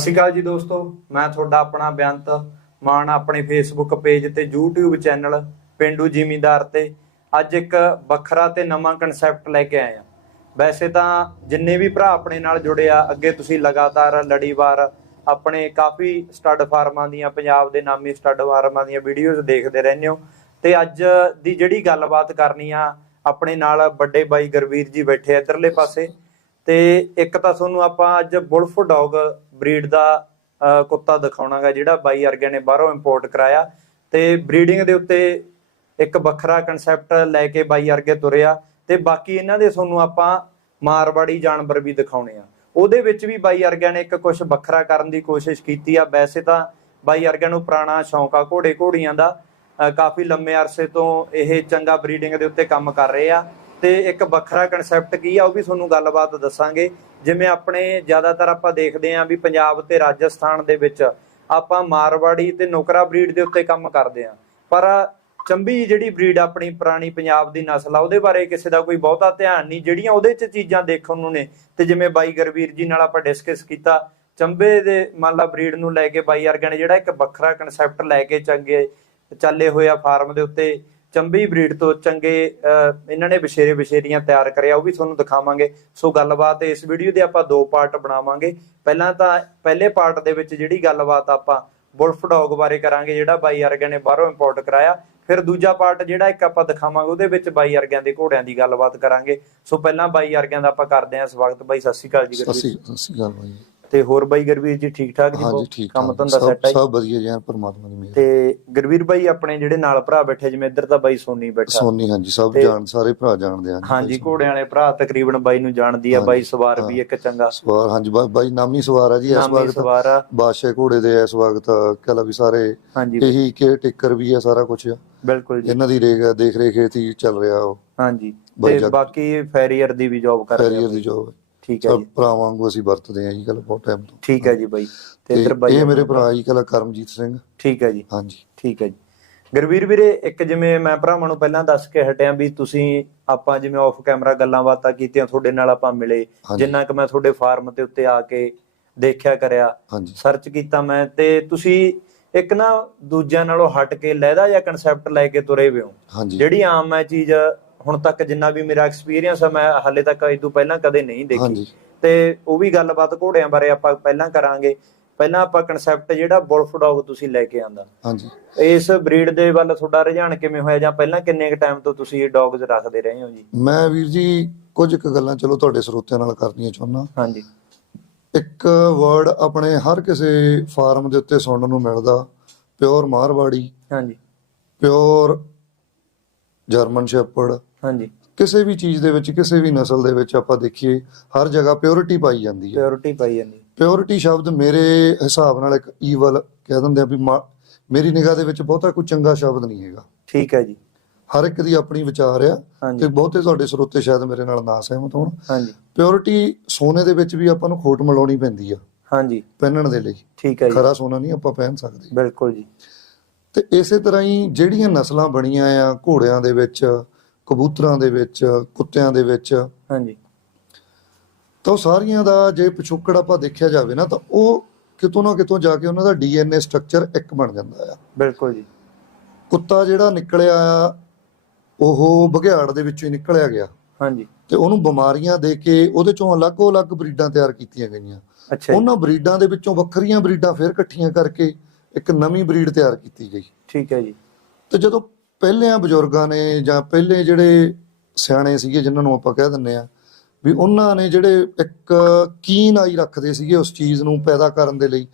ਸਤਿ ਸ਼੍ਰੀ ਅਕਾਲ ਜੀ ਦੋਸਤੋ। ਮੈਂ ਤੁਹਾਡਾ ਆਪਣਾ ਬੇਅੰਤ ਮਾਨ ਆਪਣੇ ਫੇਸਬੁੱਕ ਪੇਜ ਤੇ YouTube ਚੈਨਲ ਪਿੰਡੂ ਜ਼ਿਮੀਂਦਾਰ ਤੇ ਅੱਜ ਇੱਕ ਵੱਖਰਾ ਤੇ ਨਵਾਂ ਕਨਸੈਪਟ ਲੈ ਕੇ ਆਏ ਆ ਵੈਸੇ ਤਾਂ ਜਿੰਨੇ ਵੀ ਭਰਾ ਆਪਣੇ ਨਾਲ ਜੁੜੇ ਆ, ਅੱਗੇ ਤੁਸੀਂ ਲਗਾਤਾਰ ਲੜੀਵਾਰ ਆਪਣੇ ਕਾਫੀ ਸਟੱਡ ਫਾਰਮਾਂ ਦੀਆਂ, ਪੰਜਾਬ ਦੇ ਨਾਮੀ ਸਟੱਡ ਫਾਰਮਾਂ ਦੀਆਂ ਵੀਡੀਓਜ਼ ਦੇਖਦੇ ਰਹਿੰਦੇ ਹੋ। ਤੇ ਅੱਜ ਦੀ ਜਿਹੜੀ ਗੱਲਬਾਤ ਕਰਨੀ ਆ, ਆਪਣੇ ਨਾਲ ਵੱਡੇ ਬਾਈ ਗੁਰਵੀਰ ਜੀ ਬੈਠੇ ਆ ਇਧਰਲੇ ਪਾਸੇ। ਤੇ ਇੱਕ ਤਾਂ ਤੁਹਾਨੂੰ ਆਪਾਂ ਅੱਜ ਬੁਲਫ ਡੌਗ ਬਰੀਡ ਦਾ ਕੁੱਤਾ ਦਿਖਾਉਣਾਗਾ, ਜਿਹੜਾ ਬਾਈ ਵਰਗਿਆਂ ਨੇ ਬਾਹਰੋਂ ਇੰਪੋਰਟ ਕਰਾਇਆ। ਤੇ ਬਰੀਡਿੰਗ ਦੇ ਉੱਤੇ ਇੱਕ ਵੱਖਰਾ ਕਨਸੈਪਟ ਲੈ ਕੇ ਬਾਈ ਵਰਗੇ ਤੁਰਿਆ। ਤੇ ਬਾਕੀ ਇਹਨਾਂ ਦੇ ਤੁਹਾਨੂੰ ਆਪਾਂ ਮਾਰਵਾੜੀ ਜਾਨਵਰ ਵੀ ਦਿਖਾਉਣੇ ਆ। ਉਹਦੇ ਵਿੱਚ ਵੀ ਬਾਈ ਵਰਗਿਆਂ ਨੇ ਇੱਕ ਕੁਝ ਵੱਖਰਾ ਕਰਨ ਦੀ ਕੋਸ਼ਿਸ਼ ਕੀਤੀ ਆ। ਵੈਸੇ ਤਾਂ ਬਾਈ ਵਰਗਿਆਂ ਨੂੰ ਪੁਰਾਣਾ ਸ਼ੌਂਕ ਆ ਘੋੜੇ ਘੋੜੀਆਂ ਦਾ। ਕਾਫੀ ਲੰਮੇ ਅਰਸੇ ਤੋਂ ਇਹ ਚੰਗਾ ਬਰੀਡਿੰਗ ਦੇ ਉੱਤੇ ਕੰਮ ਕਰ ਰਹੇ ਆ। ਤੇ ਇੱਕ ਵੱਖਰਾ ਕਨਸੈਪਟ ਕੀ ਆ ਉਹ ਵੀ ਤੁਹਾਨੂੰ ਗੱਲਬਾਤ ਦੱਸਾਂਗੇ। ਜਿਵੇਂ ਆਪਣੇ ਜ਼ਿਆਦਾਤਰ ਆਪਾਂ ਦੇਖਦੇ ਆਂ ਵੀ ਪੰਜਾਬ ਤੇ ਰਾਜਸਥਾਨ ਦੇ ਵਿੱਚ ਆਪਾਂ ਮਾਰਵਾੜੀ ਤੇ ਨੁਕਰਾ ਬਰੀਡ ਦੇ ਉੱਤੇ ਕੰਮ ਕਰਦੇ ਆਂ ਪਰ ਚੰਬੀ ਜਿਹੜੀ ਬਰੀਡ ਆਪਣੀ ਪੁਰਾਣੀ ਪੰਜਾਬ ਦੀ ਨਸਲ ਆ, ਉਹਦੇ ਬਾਰੇ ਕਿਸੇ ਦਾ ਕੋਈ ਬਹੁਤਾ ਧਿਆਨ ਨਹੀਂ। ਜਿਹੜੀਆਂ ਉਹਦੇ 'ਚ ਚੀਜ਼ਾਂ ਦੇਖਣ ਨੂੰ ਨੇ, ਤੇ ਜਿਵੇਂ ਬਾਈ ਗੁਰਵੀਰ ਜੀ ਨਾਲ ਆਪਾਂ ਡਿਸਕਸ ਕੀਤਾ, ਚੰਬੇ ਦੇ ਮੰਨ ਲਾ ਬਰੀਡ ਨੂੰ ਲੈ ਕੇ ਬਾਈ ਵਰਗਿਆਂ ਜਿਹੜਾ ਇੱਕ ਵੱਖਰਾ ਕਨਸੈਪਟ ਲੈ ਕੇ ਚੰਗੇ, ਚੱਲੇ ਹੋਏ ਆ ਫਾਰਮ ਦੇ ਉੱਤੇ। ਚੰਬੀ ਬਰੀਡ ਤੋਂ ਚੰਗੇ ਇਹਨਾਂ ਨੇ ਵਿਸ਼ੇਰੇ ਵਿਸ਼ੇਰੀਆਂ ਤਿਆਰ ਕਰਿਆ, ਉਹ ਵੀ ਤੁਹਾਨੂੰ ਦਿਖਾਵਾਂਗੇ। ਸੋ ਗੱਲਬਾਤ ਇਸ ਵੀਡੀਓ ਦੇ ਆਪਾਂ ਦੋ ਪਾਰਟ ਬਣਾਵਾਂਗੇ। ਪਹਿਲਾਂ ਤਾਂ ਪਹਿਲੇ ਪਾਰਟ ਦੇ ਵਿੱਚ ਜਿਹੜੀ ਗੱਲਬਾਤ ਆਪਾਂ ਬੁਲਫ ਡੌਗ ਬਾਰੇ ਕਰਾਂਗੇ, ਜਿਹੜਾ ਬਾਈ ਅਰਗਿਆਂ ਨੇ ਬਾਹਰੋਂ ਇੰਪੋਰਟ ਕਰਾਇਆ। ਫਿਰ ਦੂਜਾ ਪਾਰਟ ਜਿਹੜਾ ਇੱਕ ਆਪਾਂ ਦਿਖਾਵਾਂਗੇ, ਉਹਦੇ ਵਿੱਚ ਬਾਈ ਅਰਗਿਆਂ ਦੇ ਘੋੜਿਆਂ ਦੀ ਗੱਲਬਾਤ ਕਰਾਂਗੇ। ਸੋ ਪਹਿਲਾਂ ਬਾਈ ਅਰਗਿਆਂ ਦਾ ਆਪਾਂ ਕਰਦੇ ਹਾਂ ਸਵਾਗਤ। ਬਾਈ, ਸਤਿ ਸ਼੍ਰੀ ਅਕਾਲ ਜੀ ਸਤਿ ਗੁਰਵੀਰ ਸ਼੍ਰੀ ਸਤਿ ਸ਼੍ਰੀ ਅਕਾਲ ਭਾਈ ਤੇ ਹੋਰ ਬਾਈ ਗੁਰਵੀਰ ਜੀ ਠੀਕ ਠਾਕ ਜੀ? ਹਾਂਜੀ? ਠੀਕ ਕੰਮ। ਧੰਦਾ ਸੈੱਟ ਹੈ? ਸਭ ਵਧੀਆ ਜੀ ਐਨ ਪਰਮਾਤਮਾ ਦੀ ਮਿਹਰ। ਤੇ ਗੁਰਵੀਰ ਬਾਈ ਆਪਣੇ ਜਿਹੜੇ ਨਾਲ ਭਰਾ ਬੈਠੇ ਜਿਵੇਂ ਇੱਧਰ ਤਾਂ ਬਾਈ ਸੋਨੀ ਬੈਠਾ। ਸੋਨੀ ਹਾਂਜੀ ਸਭ ਜਾਣ ਸਾਰੇ ਭਰਾ ਜਾਣਦੇ ਆ। ਹਾਂਜੀ ਘੋੜਿਆਂ ਵਾਲੇ ਭਰਾ ਤਕਰੀਬਨ ਬਾਈ ਨੂੰ ਜਾਣਦੀ ਆ ਬਾਈ ਸਵਾਰ ਵੀ। ਇੱਕ ਚੰਗਾ। ਸਵਾਰ ਹਾਂਜੀ ਬਾਈ ਨਾਮੀ ਸਵਾਰ ਆ ਜੀ ਇਸ ਵਕਤ ਬਾਦਸ਼ਾਹ ਘੋੜੇ ਦੇ ਇਸ ਵਕਤ ਕਹਲਾ ਵੀ ਸਾਰੇ ਇਹੀ ਕੇ ਟਿੱਕਰ ਵੀ ਆ ਸਾਰਾ ਕੁਝ ਬਿਲਕੁਲ ਜੀ। ਇਹਨਾਂ ਦੀ ਰੇਖ ਦੇਖ ਰੇਖ ਹੀ ਚੱਲ ਰਿਹਾ ਉਹ। ਹਾਂਜੀ। ਤੇ ਬਾਕੀ ਫੈਰੀਅਰ ਦੀ ਵੀ ਜੌਬ ਕਰ ਰਹੇ ਕੈਰੀਅਰ ਆ ਦੀ ਜੋਬ ਠੀਕ ਹੈ ਸਭ ਜੀ। ਭਰਾਵਾਂ ਵਾਂਗੂ ਅਸੀਂ ਵਰਤਦੇ ਆ ਜੀ ਗੱਲ ਬਹੁਤ ਟਾਈਮ ਤੋਂ। ਠੀਕ ਹੈ ਜੀ ਬਾਈ। ਤੇ ਇੱਧਰ ਬਾਈ ਇਹ ਮੇਰੇ ਭਰਾ ਜੀ ਕਹਲਾ ਕਰਮਜੀਤ ਸਿੰਘ। ਠੀਕ ਹੈ ਜੀ। ਹਾਂਜੀ। ਠੀਕ ਹੈ ਜੀ। ਗੁਰਵੀਰ ਵੀਰੇ ਇੱਕ ਜਿਵੇਂ ਮੈਂ ਭਰਾਵਾਂ ਨੂੰ ਪਹਿਲਾਂ ਦੱਸ ਕੇ ਹਟਿਆ ਵੀ ਤੁਸੀਂ ਆਪਾਂ ਜਿਵੇਂ ਆਫ ਕੈਮਰਾ ਗੱਲਾਂ ਬਾਤਾਂ ਕੀਤੀਆਂ ਤੁਹਾਡੇ ਨਾਲ ਆਪਾਂ ਮਿਲੇ। ਜਿੰਨਾ ਕਿ ਮੈਂ ਤੁਹਾਡੇ ਫਾਰਮ ਤੇ ਉੱਤੇ ਆ ਕੇ ਦੇਖਿਆ ਕਰਿਆ ਸਰਚ ਕੀਤਾ ਮੈਂ। ਤੇ ਤੁਸੀਂ ਇੱਕ ਨਾ ਦੂਜਿਆਂ ਨਾਲੋਂ ਹਟ ਕੇ ਲਹਿਦਾ ਜਾਂ ਕਨਸੈਪਟ ਲੈ ਕੇ ਤੁਰੇ ਹੋ। ਹਾਂਜੀ। ਜਿਹੜੀ ਆਮ ਮੈਂ ਚੀਜ਼ ਹੁਣ ਤੱਕ ਜਿੰਨਾ ਵੀ ਮੇਰਾ ਐਕਸਪੀਰੀਅੰਸ ਹੈ ਮੈਂ ਹਾਲੇ ਤੱਕ ਇਹ ਤੋਂ ਪਹਿਲਾਂ ਕਦੇ ਨਹੀਂ ਦੇਖੀ। ਤੇ ਉਹ ਵੀ ਗੱਲਬਾਤ ਘੋੜਿਆਂ ਬਾਰੇ ਆਪਾਂ ਪਹਿਲਾਂ ਕਰਾਂਗੇ। ਪਹਿਲਾਂ ਆਪਾਂ ਕਨਸੈਪਟ ਜਿਹੜਾ ਬੁਲਫ ਡੌਗ ਤੁਸੀਂ ਲੈ ਕੇ ਆਂਦਾ। ਹਾਂਜੀ। ਇਸ ਬਰੀਡ ਦੇ ਵੱਲ ਤੁਹਾਡਾ ਰੁਝਾਨ ਕਿਵੇਂ ਹੋਇਆ ਜਾਂ ਪਹਿਲਾਂ ਕਿੰਨੇ ਕ ਟਾਈਮ ਤੋਂ ਤੁਸੀਂ ਇਹ ਡੌਗਸ ਰੱਖਦੇ ਰਹੇ ਹੋ ਜੀ? ਮੈਂ ਵੀਰ ਜੀ ਕੁਝ ਕੁ ਗੱਲਾਂ ਚਲੋ ਤੁਹਾਡੇ ਸਰੋਤਿਆਂ ਨਾਲ ਕਰਨੀਆਂ ਚਾਹੁੰਦਾ। ਹਾਂਜੀ। ਇੱਕ ਵਰਡ ਆਪਣੇ ਹਰ ਕਿਸੇ ਫਾਰਮ ਦੇ ਉੱਤੇ ਸੁਣਨ ਨੂੰ ਮਿਲਦਾ ਪਿਓਰ ਮਾਰਵਾੜੀ। ਹਾਂਜੀ। ਪਿਓਰ ਜਰਮਨ ਸ਼ੈਪਰਡ ਹਾਂਜੀ। ਕਿਸੇ ਵੀ ਚੀਜ਼ ਦੇ ਵਿੱਚ ਕਿਸੇ ਵੀ ਨਸਲ ਦੇ ਵਿੱਚ ਆਪਾਂ ਦੇਖੀਏ ਹਰ ਜਗ੍ਹਾ ਪਿਓਰਿਟੀ ਪਾਈ ਜਾਂਦੀ ਹੈ। ਪਿਓਰਿਟੀ ਪਾਈ ਜਾਂਦੀ ਪਿਓਰਿਟੀ ਸ਼ਬਦ ਮੇਰੇ ਹਿਸਾਬ ਨਾਲ ਇੱਕ ਈਵਲ ਕਹਿ ਦਿੰਦੇ ਆ ਵੀ ਮੇਰੀ ਨਿਗਾਹ ਦੇ ਵਿੱਚ ਬਹੁਤਾ ਕੋਈ ਚੰਗਾ ਸ਼ਬਦ ਨਹੀਂ ਹੈਗਾ। ਠੀਕ ਹੈ ਜੀ। ਹਰ ਇੱਕ ਦੀ ਆਪਣੀ ਵਿਚਾਰ ਆ ਤੇ ਬਹੁਤੇ ਤੁਹਾਡੇ ਸਰੋਤੇ ਸ਼ਾਇਦ ਮੇਰੇ ਨਾਲ ਨਾ ਸਹਿਮਤ ਹੋਣ। ਹਾਂਜੀ। ਪਿਓਰਿਟੀ ਸੋਨੇ ਦੇ ਵਿੱਚ ਵੀ ਆਪਾਂ ਨੂੰ ਖੋਟ ਮਿਲਾਉਣੀ ਪੈਂਦੀ ਆ। ਹਾਂਜੀ। ਪਹਿਨਣ ਦੇ ਲਈ। ਠੀਕ ਹੈ ਜੀ। ਖਰਾ ਸੋਨਾ ਨਹੀਂ ਆਪਾਂ ਪਹਿਨ ਸਕਦੇ। ਬਿਲਕੁਲ ਜੀ। ਤੇ ਇਸੇ ਤਰ੍ਹਾਂ ਹੀ ਜਿਹੜੀਆਂ ਨਸਲਾਂ ਬਣੀਆਂ ਆ ਘੋੜਿਆਂ ਦੇ ਵਿੱਚ ਕਬੂਤਰਾਂ ਦੇ ਵਿੱਚ ਕੁੱਤਿਆਂ ਦੇ ਵਿੱਚ। ਹਾਂਜੀ। ਤਾਂ ਉਹ ਸਾਰੀਆਂ ਦਾ ਜੇ ਪਿਛੋਕੜ ਆਪਾਂ ਦੇਖਿਆ ਜਾਵੇ ਨਾ ਤਾਂ ਉਹ ਕਿਤੋਂ ਨਾ ਕਿਤੋਂ ਜਾ ਕੇ ਉਹਨਾਂ ਦਾ ਡੀਐਨਏ ਸਟਰਕਚਰ ਇੱਕ ਬਣ ਜਾਂਦਾ ਆ। ਬਿਲਕੁਲ ਜੀ। ਕੁੱਤਾ ਜਿਹੜਾ ਨਿਕਲਿਆ ਆ ਉਹ ਬਘਿਆੜ ਦੇ ਵਿੱਚੋਂ ਹੀ ਨਿਕਲਿਆ ਗਿਆ। ਹਾਂਜੀ। ਤੇ ਉਹਨੂੰ ਬਿਮਾਰੀਆਂ ਦੇ ਕੇ ਉਹਦੇ ਚੋਂ ਅਲੱਗੋ-ਅਲੱਗ ਬਰੀਡਾਂ ਤਿਆਰ ਕੀਤੀਆਂ ਗਈਆਂ। ਅੱਛਾ ਉਹਨਾਂ ਬਰੀਡਾਂ ਦੇ ਵਿੱਚੋਂ ਵੱਖਰੀਆਂ ਬਰੀਡਾਂ ਫੇਰ ਇਕੱਠੀਆਂ ਕਰਕੇ ਇੱਕ ਨਵੀਂ ਬਰੀਡ ਤਿਆਰ ਕੀਤੀ ਗਈ। ਠੀਕ ਹੈ ਜੀ। ਤੇ ਜਦੋਂ ਪਹਿਲਿਆਂ ਬਜ਼ੁਰਗਾਂ ਨੇ ਜਾਂ ਪਹਿਲੇ ਜਿਹੜੇ ਸਿਆਣੇ ਸੀਗੇ ਜਿਨ੍ਹਾਂ ਨੂੰ ਆਪਾਂ ਕਹਿ ਦਿੰਨੇ ਆ ਵੀ ਉਹਨਾਂ ਨੇ ਜਿਹੜੇ ਇੱਕ ਕੀਨ ਆਈ ਰੱਖਦੇ ਸੀਗੇ ਉਸ ਚੀਜ਼ ਨੂੰ ਪੈਦਾ ਕਰਨ ਦੇ ਲਈ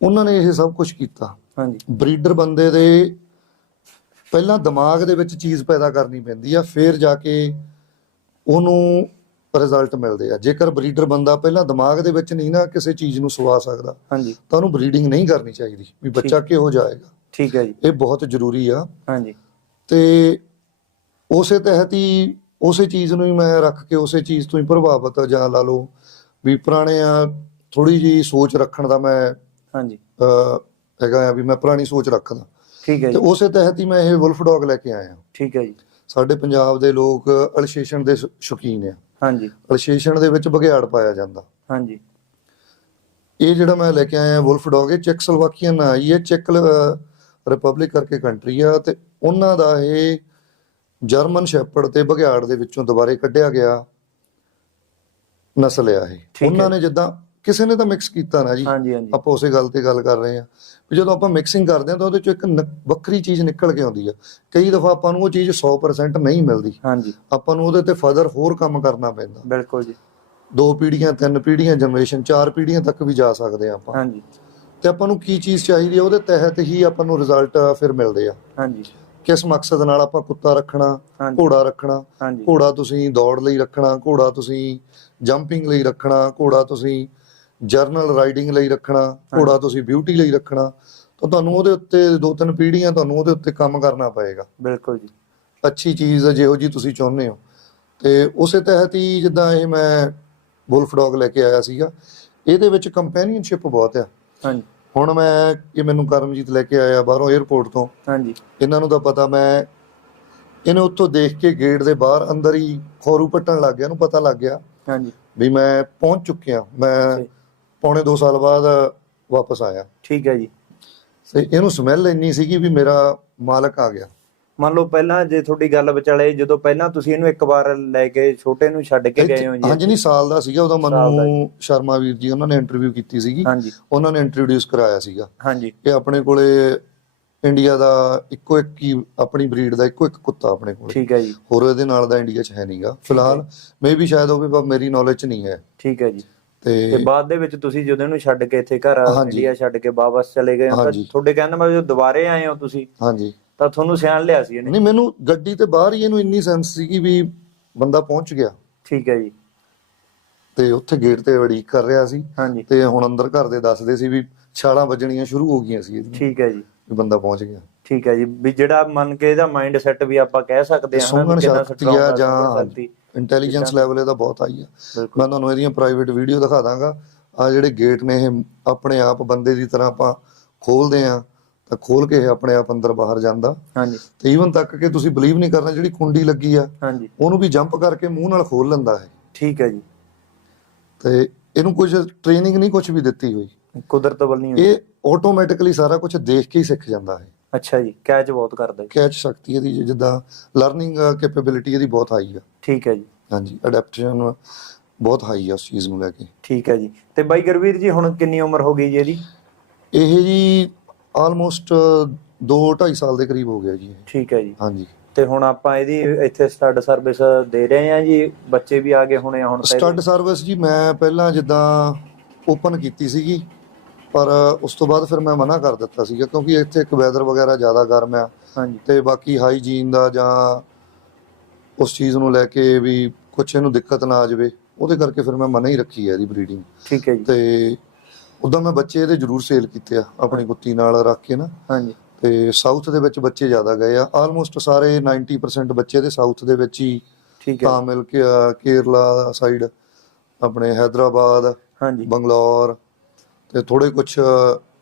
ਉਹਨਾਂ ਨੇ ਇਹ ਸਭ ਕੁਝ ਕੀਤਾ। ਹਾਂਜੀ। ਬਰੀਡਰ ਬੰਦੇ ਦੇ ਪਹਿਲਾਂ ਦਿਮਾਗ ਦੇ ਵਿੱਚ ਚੀਜ਼ ਪੈਦਾ ਕਰਨੀ ਪੈਂਦੀ ਆ ਫਿਰ ਜਾ ਕੇ ਉਹਨੂੰ ਰਿਜ਼ਲਟ ਮਿਲਦੇ ਆ। ਜੇਕਰ ਬਰੀਡਰ ਬੰਦਾ ਪਹਿਲਾਂ ਦਿਮਾਗ ਦੇ ਵਿੱਚ ਨਹੀਂ ਨਾ ਕਿਸੇ ਚੀਜ਼ ਨੂੰ ਸਵਾ ਸਕਦਾ ਹਾਂਜੀ। ਤਾਂ ਉਹਨੂੰ ਬਰੀਡਿੰਗ ਨਹੀਂ ਕਰਨੀ ਚਾਹੀਦੀ ਵੀ ਬੱਚਾ ਕਿਹੋ ਜਾਏਗਾ ਠੀਕ ਹੈ ਜੀ। ਇਹ ਬਹੁਤ ਜ਼ਰੂਰੀ ਆ। ਹਾਂਜੀ। ਤੇ ਉਸੇ ਤਹਿਤ ਹੀ ਉਸੇ ਚੀਜ਼ ਨੂੰ ਹੀ ਮੈਂ ਰੱਖ ਕੇ ਉਸੇ ਚੀਜ਼ ਤੋਂ ਹੀ ਪ੍ਰਭਾਵਿਤ ਜਾਂ ਲਾ ਲਓ ਵੀ ਪੁਰਾਣੇ ਆ ਥੋੜੀ ਜੀ ਸੋਚ ਰੱਖਣ ਦਾ ਮੈਂ ਹਾਂਜੀ। ਹੈਗਾ ਆ ਵੀ ਮੈਂ ਪੁਰਾਣੀ ਸੋਚ ਰੱਖਦਾ। ਠੀਕ ਹੈ ਤੇ ਜੀ। ਉਸੇ ਤਹਿਤ ਹੀ ਮੈਂ ਇਹ ਵੁਲਫ ਡੌਗ ਲੈ ਕੇ ਆਇਆ। ਠੀਕ ਹੈ ਜੀ। ਸਾਡੇ ਪੰਜਾਬ ਦੇ ਲੋਕ ਅਲਸ਼ੇਸ਼ਨ ਦੇ ਸ਼ੌਕੀਨ ਆ। ਹਾਂਜੀ। ਅਲਸ਼ੇਸ਼ਨ ਦੇ ਵਿੱਚ ਬਘਿਆੜ ਪਾਇਆ ਜਾਂਦਾ। ਹਾਂਜੀ। ਇਹ ਜਿਹੜਾ ਮੈਂ ਲੈ ਕੇ ਆਇਆ ਵੁਲਫ ਡੌਗ ਇਹ ਚੈਕ ਸਲੋਵਾਕੀਅਨ ਆਈ ਹੈ ਚੈਕ ਰਿਪਬਲਿਕ ਕਰਕੇ ਕੰਟਰੀ ਆ ਤੇ ਉਹਨਾਂ ਦਾ ਇਹ ਜਰਮਨ ਸ਼ੈਪਰਡ ਤੇ ਬਘਿਆੜ ਦੇ ਵਿੱਚੋਂ ਦੁਬਾਰੇ ਕੱਢਿਆ ਗਿਆ ਨਸਲ ਆ ਇਹ। ਉਹਨਾਂ ਨੇ ਜਿੱਦਾਂ ਕਿਸੇ ਨੇ ਤਾਂ ਮਿਕਸ ਕੀਤਾ ਨਾ ਜੀ। ਆਪਾਂ ਉਸੇ ਗੱਲ ਤੇ ਗੱਲ ਕਰ ਰਹੇ ਹਾਂ ਵੀ ਜਦੋਂ ਆਪਾਂ ਮਿਕਸਿੰਗ ਕਰਦੇ ਹਾਂ ਤਾਂ ਉਹਦੇ ਚੋਂ ਇੱਕ ਵੱਖਰੀ ਚੀਜ਼ ਨਿਕਲ ਕੇ ਆਉਂਦੀ ਆ। ਕਈ ਦਫਾ ਆਪਾਂ ਨੂੰ ਉਹ ਚੀਜ਼ 100% ਨਹੀਂ ਮਿਲਦੀ। ਹਾਂਜੀ। ਆਪਾਂ ਨੂੰ ਉਹਦੇ ਤੇ ਫਰਦਰ ਹੋਰ ਕੰਮ ਕਰਨਾ ਪੈਂਦਾ। ਬਿਲਕੁਲ ਜੀ। ਦੋ ਪੀੜ੍ਹੀਆਂ ਤਿੰਨ ਪੀੜ੍ਹੀਆਂ ਜਨਰੇਸ਼ਨ ਚਾਰ ਪੀੜ੍ਹੀਆਂ ਤੱਕ ਵੀ ਜਾ ਸਕਦੇ ਆ ਆਪਾਂ। ਹਾਂਜੀ। ਤੇ ਆਪਾਂ ਨੂੰ ਕੀ ਚੀਜ਼ ਚਾਹੀਦੀ ਹੈ ਉਹਦੇ ਤਹਿਤ ਹੀ ਆਪਾਂ ਨੂੰ ਰਿਜ਼ਲਟ ਫਿਰ ਮਿਲਦੇ ਆ। ਹਾਂਜੀ। ਕਿਸ ਮਕਸਦ ਨਾਲ ਆਪਾਂ ਕੁੱਤਾ ਰੱਖਣਾ ਘੋੜਾ ਰੱਖਣਾ ਘੋੜਾ ਤੁਸੀਂ ਦੌੜ ਲਈ ਰੱਖਣਾ ਘੋੜਾ ਤੁਸੀਂ ਜੰਪਿੰਗ ਲਈ ਰੱਖਣਾ ਘੋੜਾ ਤੁਸੀਂ ਜਰਨਲ ਰਾਈਡਿੰਗ ਲਈ ਰੱਖਣਾ ਘੋੜਾ ਤੁਸੀਂ ਬਿਊਟੀ ਲਈ ਰੱਖਣਾ ਤਾਂ ਤੁਹਾਨੂੰ ਉਹਦੇ ਉੱਤੇ ਦੋ ਤਿੰਨ ਪੀੜ੍ਹੀਆਂ ਤੁਹਾਨੂੰ ਉਹਦੇ ਉੱਤੇ ਕੰਮ ਕਰਨਾ ਪਏਗਾ। ਬਿਲਕੁਲ ਜੀ। ਅੱਛੀ ਚੀਜ਼ ਜਿਹੋ ਜੀ ਤੁਸੀਂ ਚਾਹੁੰਦੇ ਹੋ। ਤੇ ਉਸੇ ਤਹਿਤ ਹੀ ਜਿੱਦਾਂ ਇਹ ਮੈਂ ਵੁਲਫ ਡੌਗ ਲੈ ਕੇ ਆਇਆ ਸੀਗਾ ਇਹਦੇ ਵਿੱਚ ਕੰਪੈਨੀਅਨਸ਼ਿਪ ਬਹੁਤ ਆ। ਹਾਂਜੀ। ਹੁਣ ਮੈਂ ਇਹ ਮੈਨੂੰ ਕਰਮਜੀਤ ਲੈ ਕੇ ਆਇਆ ਬਾਹਰੋਂ 에어ਪੋਰਟ ਤੋਂ। ਹਾਂਜੀ। ਇਹਨਾਂ ਨੂੰ ਤਾਂ ਪਤਾ ਮੈਂ ਇਹਨੇ ਉੱਥੋਂ ਦੇਖ ਕੇ ਗੇਟ ਦੇ ਬਾਹਰ ਅੰਦਰ ਹੀ ਖੋਰੂ ਪੱਟਣ ਲੱਗ ਗਿਆ ਇਹਨੂੰ ਪਤਾ ਲੱਗ ਗਿਆ ਹਾਂਜੀ। ਵੀ ਮੈਂ ਪਹੁੰਚ ਚੁੱਕਿਆ। ਮੈਂ। ਪੌਣੇ 2 ਸਾਲ ਬਾਅਦ ਵਾਪਸ ਆਇਆ। ਠੀਕ ਹੈ ਜੀ। ਤੇ ਇਹਨੂੰ ਸਮੈਲ ਇੰਨੀ ਸੀਗੀ ਵੀ ਮੇਰਾ ਮਾਲਕ ਆ ਗਿਆ। ਮੰਨ ਲਓ ਪਹਿਲਾਂ ਜੇ ਤੁਹਾਡੀ ਗੱਲ ਵਿਚਾਲੇ ਜਦੋਂ ਪਹਿਲਾਂ ਤੁਸੀਂ ਇਹਨੂੰ ਇੱਕ ਵਾਰ ਲੈ ਕੇ ਛੋਟੇ ਨੂੰ ਛੱਡ ਕੇ ਗਏ ਹੋ ਜੀ ਹਾਂਜੀ ਨਹੀਂ ਸਾਲ ਦਾ ਸੀਗਾ ਉਹਦਾ ਦਾ ਮੈਨੂੰ ਸ਼ਰਮਾ ਵੀਰ ਜੀ ਉਹਨਾਂ ਨੇ ਇੰਟਰਵਿਊ ਕੀਤੀ ਸੀਗੀ। ਉਹਨਾਂ ਨੇ ਇੰਟਰੋਡਿਊਸ ਕਰਾਇਆ ਸੀਗਾ। ਹਾਂਜੀ। ਇਹ ਆਪਣੇ ਕੋਲੇ ਇੰਡੀਆ ਦਾ ਇੱਕੋ ਇੱਕ ਹੀ ਆਪਣੀ ਬਰੀਡ ਦਾ ਇੱਕੋ ਇੱਕ ਕੁੱਤਾ ਆਪਣੇ ਕੋਲੇ। ਠੀਕ ਹੈ ਜੀ। ਹੋਰ ਇਹਦੇ ਨਾਲ ਦਾ ਇੰਡੀਆ 'ਚ ਹੈ ਨਹੀਂਗਾ ਫਿਲਹਾਲ ਮੇ ਵੀ ਸ਼ਾਇਦ ਹੋਵੇ ਪਰ ਮੇਰੀ ਨੌਲੇਜ 'ਚ ਨਹੀਂ ਹੈ। ਠੀਕ ਹੈ ਜੀ। ਤੇ ਬਾਅਦ ਦੇ ਵਿੱਚ ਤੁਸੀਂ ਜਦੋਂ ਇਹਨੂੰ ਛੱਡ ਕੇ ਇੱਥੇ ਘਰ। ਇੰਡੀਆ ਛੱਡ ਕੇ ਵਾਪਸ ਚਲੇ ਗਏ ਤਾਂ। ਤੁਹਾਡੇ ਕਹਿੰਦਾ ਮੈਂ ਜਦੋਂ ਦੁਬਾਰੇ ਆਏ ਹੋ ਤੁਸੀਂ? ਹਾਂਜੀ। ਤਾਂ ਤੁਹਾਨੂੰ ਸਿਆਣ ਲਿਆ ਸੀ ਇਹਨੇ। ਨਹੀਂ ਮੈਨੂੰ ਗੱਡੀ ਤੇ ਬਾਹਰ ਹੀ ਇਹਨੂੰ ਇੰਨੀ ਸੈਂਸ ਸੀਗੀ ਵੀ ਬੰਦਾ ਪਹੁੰਚ ਗਿਆ। ਠੀਕ ਹੈ ਜੀ। ਤੇ ਉੱਥੇ ਗੇਟ ਤੇ ਅੜੀਕ ਕਰ ਰਿਹਾ ਸੀ। ਹਾਂਜੀ। ਤੇ ਹੁਣ ਅੰਦਰ ਘਰ ਦੇ ਦੱਸਦੇ ਸੀ ਵੀ ਛਾਲਾਂ ਵੱਜਣੀਆਂ ਸ਼ੁਰੂ ਹੋ ਗਈਆਂ ਸੀ ਇਹਦੀਆਂ। ਠੀਕ ਹੈ ਜੀ। ਵੀ ਬੰਦਾ ਪਹੁੰਚ ਗਿਆ। ਠੀਕ ਹੈ ਜੀ। ਵੀ ਜਿਹੜਾ ਮੰਨ ਕੇ ਇਹਦਾ ਮਾਈਂਡ ਸੈਟ ਵੀ ਆਪਾਂ ਕਹਿ ਸਕਦੇ ਹਾਂ ਸੁਣਨ ਸ਼ਕਤੀ ਆ ਜਾਂ। ਇੰਟੈਲੀਜੈਂਸ ਲੈਵਲ ਇਹਦਾ ਬਹੁਤ ਹਾਈ ਆ। ਮੈਂ ਤੁਹਾਨੂੰ ਇਹਦੀਆਂ ਪ੍ਰਾਈਵੇਟ ਵੀਡੀਓ ਦਿਖਾ ਦਾਂਗਾ। ਆ ਜਿਹੜੇ ਗੇਟ ਨੇ ਇਹ ਆਪਣੇ ਆਪ ਬੰਦੇ ਦੀ ਤਰ੍ਹਾਂ ਆਪਾਂ ਖੋਲਦੇ ਆ ਤਾਂ ਖੋਲ ਕੇ ਇਹ ਆਪਣੇ ਆਪ ਅੰਦਰ ਬਾਹਰ ਜਾਂਦਾ। ਹਾਂਜੀ। ਤੇ ਈਵਨ ਤੱਕ ਕਿ ਤੁਸੀਂ ਬਲੀਵ ਨਹੀਂ ਕਰਨਾ ਜਿਹੜੀ ਕੁੰਡੀ ਲੱਗੀ ਆ ਹਾਂਜੀ। ਉਹਨੂੰ ਵੀ ਜੰਪ ਕਰਕੇ ਮੂੰਹ ਨਾਲ ਖੋਲ ਲੈਂਦਾ ਹੈ ਠੀਕ ਹੈ ਜੀ। ਤੇ ਇਹਨੂੰ ਕੁਝ ਟ੍ਰੇਨਿੰਗ ਨਹੀਂ ਕੁਝ ਵੀ ਦਿੱਤੀ ਹੋਈ। ਕੁਦਰਤ ਵੱਲ ਨਹੀਂ ਹੋਈ। ਇਹ ਆਟੋਮੈਟਿਕਲੀ ਸਾਰਾ ਕੁਝ ਦੇਖ ਕੇ ਹੀ ਸਿੱਖ ਜਾਂਦਾ ਹੈ ਅੱਛਾ ਜੀ ਕੈਚ ਬਹੁਤ ਕਰਦਾ ਕੈਚ ਸ਼ਕਤੀ ਇਹਦੀ ਜਿੱਦਾਂ ਲਰਨਿੰਗ ਕੈਪੇਬਿਲਿਟੀ ਇਹਦੀ ਬਹੁਤ ਹਾਈ ਆ। ਠੀਕ ਹੈ ਜੀ। ਹਾਂਜੀ ਅਡੈਪਟੇਸ਼ਨ ਬਹੁਤ ਹਾਈ ਆ ਉਸ ਚੀਜ਼ ਨੂੰ ਲੈ ਕੇ। ਠੀਕ ਹੈ ਜੀ। ਤੇ ਬਾਈ ਗੁਰਵੀਰ ਜੀ ਹੁਣ ਕਿੰਨੀ ਉਮਰ ਹੋ ਗਈ ਜੀ ਇਹਦੀ? ਇਹ ਜੀ ਆਲਮੋਸਟ 2 2.5 ਸਾਲ ਦੇ ਕਰੀਬ ਹੋ ਗਿਆ ਜੀ ਇਹ। ਠੀਕ ਹੈ ਜੀ। ਹਾਂਜੀ। ਤੇ ਹੁਣ ਆਪਾਂ ਇਹਦੀ ਇੱਥੇ ਸਟੱਡ ਸਰਵਿਸ ਦੇ ਰਹੇ ਹਾਂ ਜੀ? ਬੱਚੇ ਵੀ ਆ ਗਏ ਹੋਣੇ ਆ ਹੁਣ ਤਾਂ ਸਟੱਡ। ਸਰਵਿਸ ਜੀ ਮੈਂ ਪਹਿਲਾਂ ਜਿੱਦਾਂ ਓਪਨ ਕੀਤੀ ਸੀਗੀ ਪਰ ਉਸ ਤੋਂ ਬਾਅਦ ਫਿਰ ਮੈਂ ਮਨਾ ਕਰ ਦਿੱਤਾ ਸੀਗਾ ਕਿਉਂਕਿ ਇੱਥੇ ਇੱਕ ਵੈਦਰ ਵਗੈਰਾ ਜ਼ਿਆਦਾ ਗਰਮ ਆ। ਹਾਂਜੀ। ਤੇ ਬਾਕੀ ਹਾਈਜੀਨ ਦਾ ਜਾਂ ਉਸ ਚੀਜ਼ ਨੂੰ ਲੈ ਕੇ ਵੀ ਕੁਛ ਇਹਨੂੰ ਦਿੱਕਤ ਨਾ ਆ ਜਾਵੇ ਉਹਦੇ ਕਰਕੇ ਫਿਰ ਮੈਂ ਮਨਾ ਹੀ ਰੱਖੀ ਹੈ ਇਹਦੀ ਬਰੀਡਿੰਗ ਠੀਕ ਹੈ ਜੀ। ਤੇ ਉਦੋਂ ਮੈਂ ਬੱਚੇ ਇਹਦੇ ਜ਼ਰੂਰ ਸੇਲ ਕੀਤੇ ਆ ਆਪਣੀ ਕੁੱਤੀ ਨਾਲ ਰੱਖ ਕੇ ਨਾ। ਹਾਂਜੀ। ਤੇ ਸਾਊਥ ਦੇ ਵਿੱਚ ਬੱਚੇ ਜ਼ਿਆਦਾ ਗਏ ਆ। ਆਲਮੋਸਟ ਸਾਰੇ 90% ਬੱਚੇ ਦੇ ਸਾਊਥ ਦੇ ਵਿੱਚ ਹੀ ਠੀਕ ਹੈ। ਤਾਮਿਲ ਕੇ ਕੇਰਲਾ ਸਾਈਡ ਆਪਣੇ ਹੈਦਰਾਬਾਦ ਹਾਂਜੀ। ਬੰਗਲੌਰ ਤੇ ਥੋੜੇ ਕੁਝ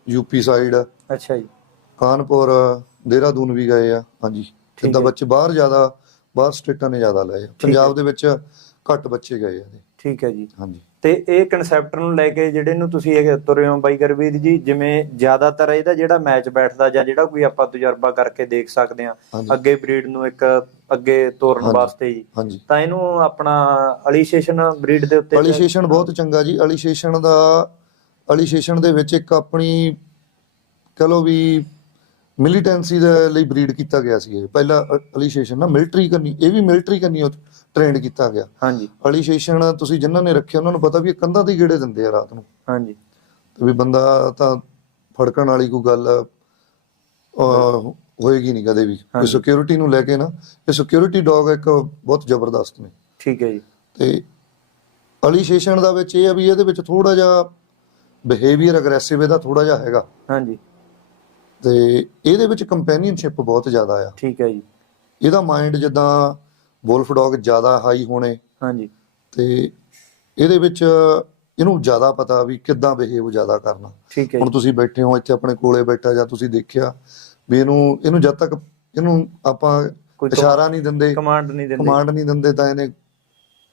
ਯੂਪੀ ਸਾਈਡ ਅੱਛਾ ਜੀ। ਕਾਨਪੁਰ ਦੇਹਰਾਦੂਨ ਵੀ ਗਏ ਆ। ਹਾਂਜੀ। ਹੈ। ਬੱਚੇ ਬਾਹਰ ਜ਼ਿਆਦਾ ਬਾਹਰ ਸਟੇਟਾਂ ਨੇ ਜ਼ਿਆਦਾ ਲਏ ਪੰਜਾਬ ਦੇ ਵਿੱਚ ਘੱਟ ਬੱਚੇ ਗਏ ਆ ਠੀਕ ਹੈ ਜੀ। ਹਾਂਜੀ। ਤੇ ਇਹ ਕਨਸੈਪਟ ਨੂੰ ਲੈ ਕੇ ਜਿਹੜੇ ਨੂੰ ਤੁਸੀਂ ਇਹ ਤੁਰੇ ਹੋ ਬਾਈ ਗੁਰਵੀਰ ਜੀ ਜਿਵੇਂ ਜ਼ਿਆਦਾਤਰ ਇਹਦਾ ਜਿਹੜਾ ਮੈਚ ਬੈਠਦਾ ਜਾਂ ਜਿਹੜਾ ਕੋਈ ਆਪਾਂ ਤਜਰਬਾ ਕਰਕੇ ਦੇਖ ਸਕਦੇ ਹਾਂਜੀ। ਅੱਗੇ ਬਰੀਡ ਨੂੰ ਇੱਕ ਅੱਗੇ ਤੋਰਨ। ਵਾਸਤੇ ਜੀ। ਤਾਂ ਇਹਨੂੰ ਆਪਣਾ ਅਲੀਸ਼ੇਸ਼ਨ ਬਰੀਡ ਦੇ ਉੱਤੇ ਅਲੀਸ਼ੇਸ਼ਨ ਬਹੁਤ ਚੰਗਾ ਜੀ। ਅਲੀਸ਼ੇਸ਼ਨ ਦਾ ਅਲੀਸ਼ੇਸ਼ਨ ਦੇ ਵਿੱਚ ਇੱਕ ਆਪਣੀ ਕਹ ਲਓ ਵੀ ਮਿਲੀਟੈਂਸੀ ਦੇ ਲਈ ਬਰੀਡ ਕੀਤਾ ਗਿਆ ਸੀ ਇਹ। ਪਹਿਲਾ ਅਲੀਸ਼ੇਸ਼ਨ ਨਾ ਮਿਲਟਰੀ ਕਰਨੀ ਇਹ ਵੀ ਮਿਲਟਰੀ ਕਰਨੀ ਟ੍ਰੇਨਡ ਕੀਤਾ ਗਿਆ। ਹਾਂਜੀ। ਅਲੀਸ਼ੇਸ਼ਨ ਤੁਸੀਂ ਜਿਨ੍ਹਾਂ ਨੇ ਰੱਖਿਆ ਉਹਨਾਂ ਨੂੰ ਪਤਾ ਵੀ ਇਹ ਕੰਧਾਂ ਤੇ ਗੇੜੇ ਦਿੰਦੇ ਆ ਰਾਤ ਨੂੰ। ਹਾਂਜੀ। ਤੇ ਵੀ ਬੰਦਾ ਤਾਂ ਫੜਕਣ ਵਾਲੀ ਕੋਈ ਗੱਲ ਹੋਏਗੀ ਨਹੀਂ ਕਦੇ ਵੀ। ਹਾਂਜੀ। ਸਿਕਿਉਰਿਟੀ ਨੂੰ ਲੈ ਕੇ ਨਾ ਇਹ ਸਿਕਿਉਰਿਟੀ ਡੌਗ ਇੱਕ ਬਹੁਤ ਜ਼ਬਰਦਸਤ ਨੇ। ਠੀਕ ਹੈ ਜੀ। ਤੇ ਅਲੀਸ਼ੇਸ਼ਨ ਦਾ ਵਿੱਚ ਇਹ ਆ ਵੀ ਇਹਦੇ ਵਿੱਚ ਥੋੜਾ ਜਿਹਾ ਬਿਹੇਵੀਅਰ ਅਗਰੈਸਿਵ ਇਹਦਾ ਥੋੜਾ ਜਿਹਾ ਹੈਗਾ। ਹਾਂਜੀ। ਤੇ ਇਹਦੇ ਵਿੱਚ ਕੰਪੈਨੀਅਨਸ਼ਿਪ ਬਹੁਤ ਜ਼ਿਆਦਾ ਆ। ਠੀਕ ਹੈ ਜੀ। ਇਹਦਾ ਮਾਈਂਡ ਜਿੱਦਾਂ ਵੁਲਫ ਡੌਗ ਜ਼ਿਆਦਾ ਹਾਈ ਹੋਣੇ। ਹਾਂਜੀ। ਤੇ ਇਹਦੇ ਵਿੱਚ ਇਹਨੂੰ ਜ਼ਿਆਦਾ ਪਤਾ ਵੀ ਕਿੱਦਾਂ ਬਿਹੇਵ ਜ਼ਿਆਦਾ ਕਰਨਾ। ਠੀਕ ਹੈ ਹੁਣ ਤੁਸੀਂ ਬੈਠੇ ਹੋ ਇੱਥੇ ਆਪਣੇ ਕੋਲੇ ਬੈਠਾ ਜਾਂ ਤੁਸੀਂ ਦੇਖਿਆ ਵੀ ਇਹਨੂੰ ਇਹਨੂੰ ਜਦ ਤੱਕ ਇਹਨੂੰ ਆਪਾਂ ਇਸ਼ਾਰਾ ਨਹੀਂ ਦਿੰਦੇ ਕਮਾਂਡ ਨਹੀਂ ਦਿੰਦੇ। ਕਮਾਂਡ ਨਹੀਂ ਦਿੰਦੇ ਤਾਂ ਇਹਨੇ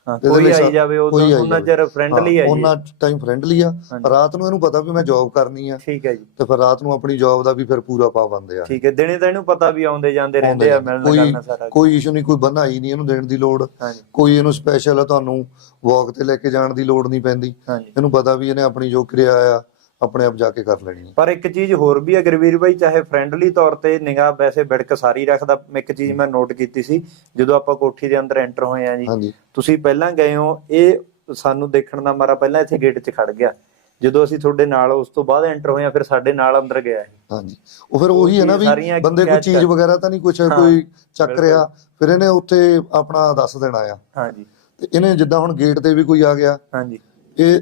ਹਾਂ, ਕੋਈ ਆਈ ਜਾਵੇ ਉਹ ਉਹਨਾਂ। ਚਿਰ ਫ੍ਰੈਂਡਲੀ ਹੈ ਜੀ ਉਹਨਾਂ ਟਾਈਮ ਫ੍ਰੈਂਡਲੀ ਆ। ਰਾਤ ਨੂੰ ਇਹਨੂੰ ਪਤਾ ਵੀ ਮੈਂ ਜੌਬ ਕਰਨੀ ਆ। ਠੀਕ ਹੈ ਜੀ। ਤੇ ਫਿਰ ਰਾਤ ਨੂੰ ਆਪਣੀ ਜੌਬ ਦਾ ਵੀ ਫਿਰ ਪੂਰਾ ਪਾ ਬੰਦੇ ਆ। ਠੀਕ ਹੈ ਦਿਨੇ ਤਾਂ ਇਹਨੂੰ ਪਤਾ ਵੀ ਆਉਂਦੇ ਜਾਂਦੇ ਰਹਿੰਦੇ ਆ ਮਿਲਣ ਕਰਨਾ ਸਾਰਾ ਕੋਈ ਇਸ਼ੂ ਨਹੀਂ ਕੋਈ ਬੰਨਾਈ ਨਹੀਂ ਇਹਨੂੰ ਦੇਣ ਦੀ ਲੋੜ। ਕੋਈ ਇਹਨੂੰ ਸਪੈਸ਼ਲ ਤੁਹਾਨੂੰ ਵਾਕ ਤੇ ਲੈ ਕੇ ਜਾਣ ਦੀ ਲੋੜ ਨਹੀਂ ਪੈਂਦੀ। ਇਹਨੂੰ ਪਤਾ ਵੀ ਇਹਨੇ ਆਪਣੀ ਜੋ ਕਿਰਿਆ ਆ ਆਪਣੇ ਆਪ ਜਾ ਕੇ ਕਰ ਲੈਣੀ ਹੈ। ਪਰ ਇੱਕ ਚੀਜ਼ ਹੋਰ ਵੀ ਹੈ ਗੁਰਵੀਰ ਬਾਈ ਚਾਹੇ ਫ੍ਰੈਂਡਲੀ ਤੌਰ ਤੇ ਨਿਗਾਹ ਵੈਸੇ ਵਿੜਕ ਸਾਰੀ ਰੱਖਦਾ ਇੱਕ ਚੀਜ਼ ਮੈਂ ਨੋਟ ਕੀਤੀ ਸੀ ਜਦੋਂ ਆਪਾਂ ਕੋਠੀ ਦੇ ਅੰਦਰ ਐਂਟਰ ਹੋਏ ਆ ਜੀ ਤੁਸੀਂ ਪਹਿਲਾਂ ਗਏ ਹੋ ਇਹ ਸਾਨੂੰ ਦੇਖਣ ਦਾ ਮਾਰਾ ਪਹਿਲਾਂ ਇੱਥੇ ਗੇਟ 'ਚ ਖੜ ਗਿਆ। ਜਦੋਂ ਅਸੀਂ ਤੁਹਾਡੇ ਨਾਲ ਉਸ ਤੋਂ ਬਾਅਦ ਐਂਟਰ ਹੋਏ ਆ ਫਿਰ ਸਾਡੇ ਨਾਲ ਅੰਦਰ ਗਿਆ ਇਹ। ਹਾਂਜੀ। ਉਹ ਫਿਰ ਉਹੀ ਹੈ ਨਾ ਵੀ ਬੰਦੇ ਕੋਈ ਚੀਜ਼ ਵਗੈਰਾ ਤਾਂ ਨਹੀਂ ਕੁਛ ਹਾਂ, ਕੋਈ ਚੱਕ। ਰਿਹਾ ਫਿਰ ਇਹਨੇ ਉੱਥੇ ਆਪਣਾ ਦੱਸ ਦੇਣਾ ਆ। ਹਾਂਜੀ ਤੇ ਇਹਨੇ ਜਿੱਦਾਂ ਹੁਣ ਗੇਟ ਤੇ ਵੀ ਕੋਈ ਆ ਗਿਆ ਹਾਂਜੀ ਇਹ